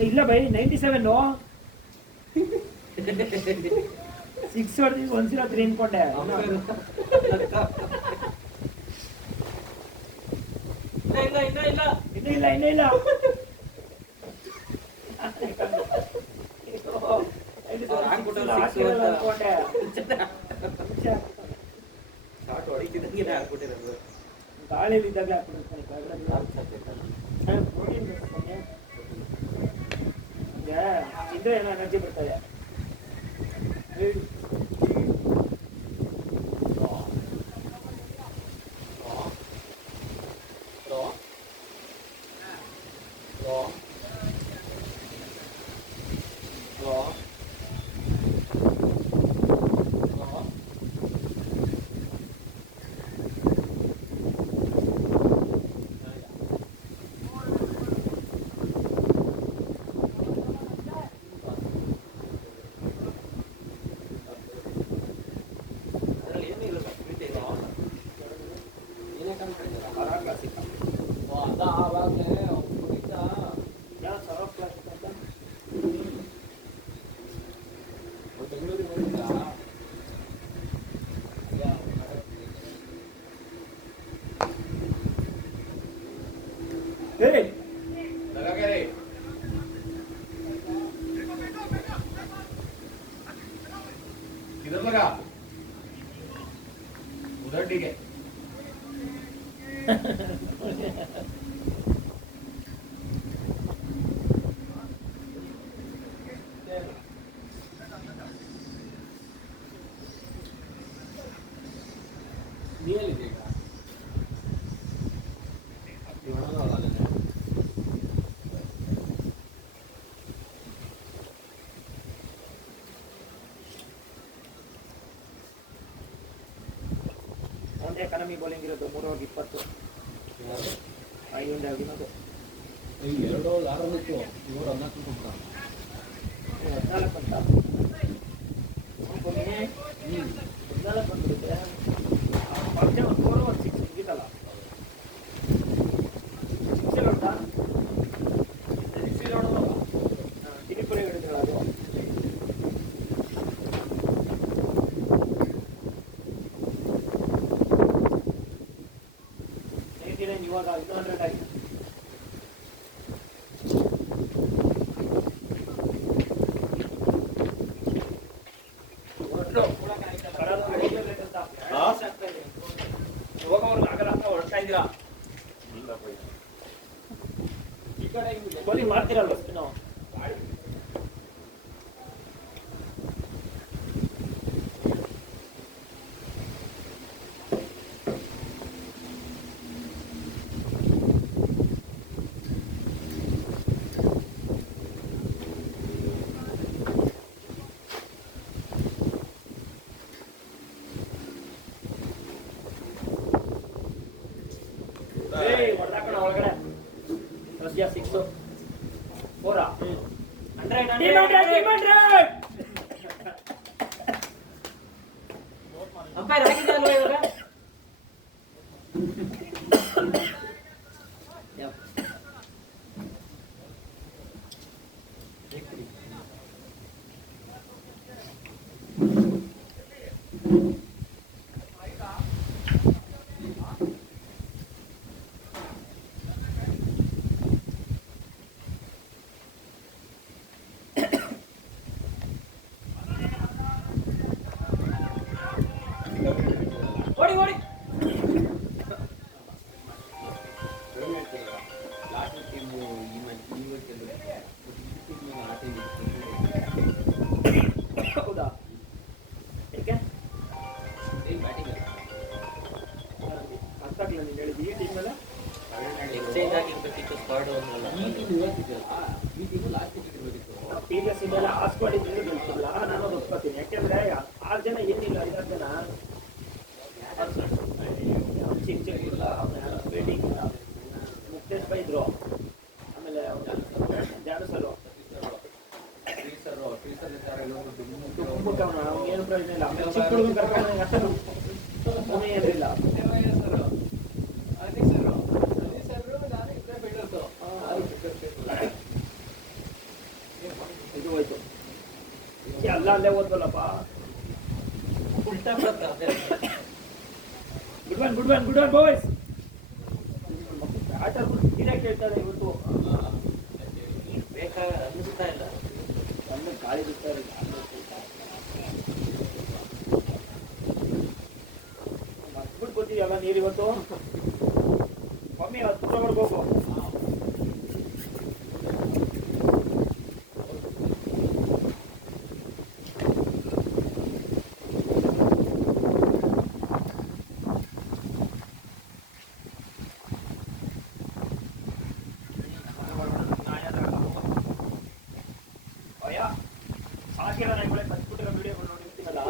ಇಲ್ಲ ಬೈ 97 6 ಹೊಡೆದು 103 ಅನ್ಕೊಂಡೆ. ಇಲ್ಲ ಶಾರ್ಟ್ ಹೊಡಿತಿದ್ದಂಗೆ ಹಾಕ್ಬಿಟ್ಟಿರೋದು. ಗಾಳಿಯಲ್ಲಿ ಇದ್ದಾಗ ಇದ್ರೆ ಏನೋ ಎನರ್ಜಿ ಬರ್ತದೆ. ಅದ್ರಲ್ಲಿ ಏನೂ ಇಲ್ಲ ಸರ್, ಪ್ರೀತಿ ಇಲ್ಲ. ಏನೇ ಕಂಡ್ಕೊಂಡಿದ್ದೀರಾ? ಯಾವ ಸರ್ವ ಕ್ಲಾಸ್ ಅಂತ ಬೆಂಗಳೂರಿಗೆ ಹೋಗಿದ್ರಾ? ಉದಡ್ಡಿಗೆ ನೀವೆಲ್ಲಿದೆ ಈಗ? ನೀವು ಒಳಗೆ ಒಂದೇ ಎಕಾನಮಿ ಬೌಲಿಂಗ್ ಇರೋದು 3/20. ಐದು ಆಗಿರೋದು ಈಗ 2 ಆರಂಭಿತ್ತು, 7 14 ಕೊಡ್ತಾರೆ. 14 ಅಂತ 14 ಬಂದ್ಬಿಡುತ್ತೆ. ಮತ್ತೆ ಒಂದು 4 ಒಂದು 6 ಮುಗಿತಲ್ಲ. 6 ಉಂಟಾ? 6 ನೋಡುವ ಟಿಕೆಟ್ ಹಿಡಿದ್ರೆ ಅದು ಇವಾಗ 200 ಆಗಿದೆ. ಹೋಗೋರ್ಗೆ ಆಗಲ್ಲ ಅಂತ ಹೊರಡ್ತಾ ಇದ್ದೀರಾ? ಬೌಲಿಂಗ್ ಮಾಡ್ತೀರಲ್ವ ನಾವು? ಹೊಡೆದಾಕಣ ಒಳಗಡೆ ರಷ್ಯಾ 6 4 ಅಂಪೈರ್ ಹಾಕಿದೆ ಅಲ್ವಾ ಇವಾಗ ಓಡಿ ಓಡಿ ಲಾಸ್ಟ್ ಟೀಮು ಈ ಮ್ಯಾಚ್ ಹೌದಾ ಏಕೆ ಬ್ಯಾಟಿಂಗ್ ಅರ್ಥ ಆಗ್ಲಿಲ್ಲ ನೀನು ಹೇಳಿದ್ದು ಈ ಟೀಮ್ ಮೇಲೆ ಎಕ್ಸ್ಚೇಂಜ್ ಆಗಿರ್ಬೇಕಿತ್ತು ಸ್ಕ್ವಾಡ್ ಒಂದಲ್ಲ ಈ ಟೀಮ್ ಇವತ್ತಿದೆಯಲ್ಲ ಈ ಟೀಮು ಲಾಸ್ಟ್ ವಿಕೆಟ್ ಇರಬೇಕಿತ್ತು PVS ಮೇಲೆ ಆ ಸ್ಕ್ವಾಡ್ ಇದ್ರೆ ಗೆಲ್ತಿಲ್ಲ ನಾನು ಅದು ಒಪ್ಕೋತೀನಿ ಯಾಕೆಂದ್ರೆ 6 ಜನ ಏನಿಲ್ಲ 5 ಜನ ಚಿಕ್ಕ ಇಲ್ಲ ಫೀಲ್ಡಿಂಗ್ ಇಲ್ಲ ಮುಕ್ತೇಶ್ ಬೈ ಇದ್ರು ಆಮೇಲೆ ಜಾನು ಸರ್ ಏನು ಪ್ರಯೋಜನ ಇಲ್ಲ ಆಮೇಲೆ ಚಿಕ್ಕ ಹುಡುಗನ ಕರ್ಕೊಂಡು ಅಷ್ಟೇ ಏನಿಲ್ಲ ಇದು ಹೋಯ್ತು ಎಲ್ಲ ಅಲ್ಲೇ ಓದ್ವಲ್ಲಪ್ಪ ಉಲ್ಟಾ ಬರುತ್ತೆ ಗುಡ್ ಒನ್ ಬಾಯ್ಸ್ ಬ್ಯಾಟರ್ ನೀರೇ ಕೇಳ್ತಾರೆ ಇವತ್ತು ಬೇಕಾ ಅನ್ನಿಸ್ತಾ ಇಲ್ಲ ನನ್ನ ಗಾಳಿ ಬಿಡ್ತಾರೆ ಮರ್ತ್ಬಿಟ್ಟು ಗೊತ್ತಿದೆಯಲ್ಲ ನೀರು ಇವತ್ತು ಕಮ್ಮಿ 10 ಬರ್ಬೇಕು ಸಾಕಿರೋ ನಾಯಿಗಳೇ ಕಚ್ಬಿಟ್ಟಿರೋ ವಿಡಿಯೋಗಳು ನೋಡಿರ್ತೀನಲ್ಲ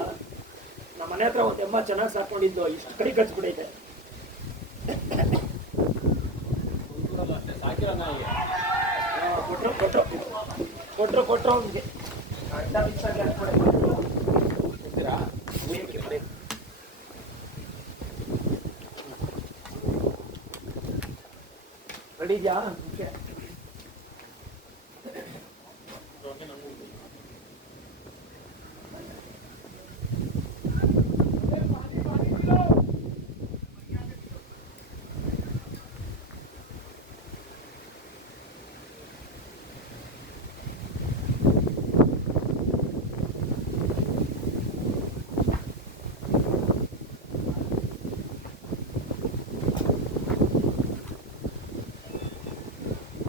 ನಮ್ಮ ಮನೆ ಹತ್ರ ಒಂದು ಎಮ್ಮ ಚೆನ್ನಾಗಿ ಸಾಕೊಂಡಿದ್ದು ಇಷ್ಟು ಕಡೆ ಕಚ್ಬಿಟ್ಟೈತೆ ಕೊಟ್ರು ಅವ್ನಿಗೆ ಅಡ್ಡ ಮಿಕ್ಸ್ ಆಗಿ ಹಾಕ್ಬಿಡ್ತೀರಾ ರೆಡಿ ಇದೆಯಾ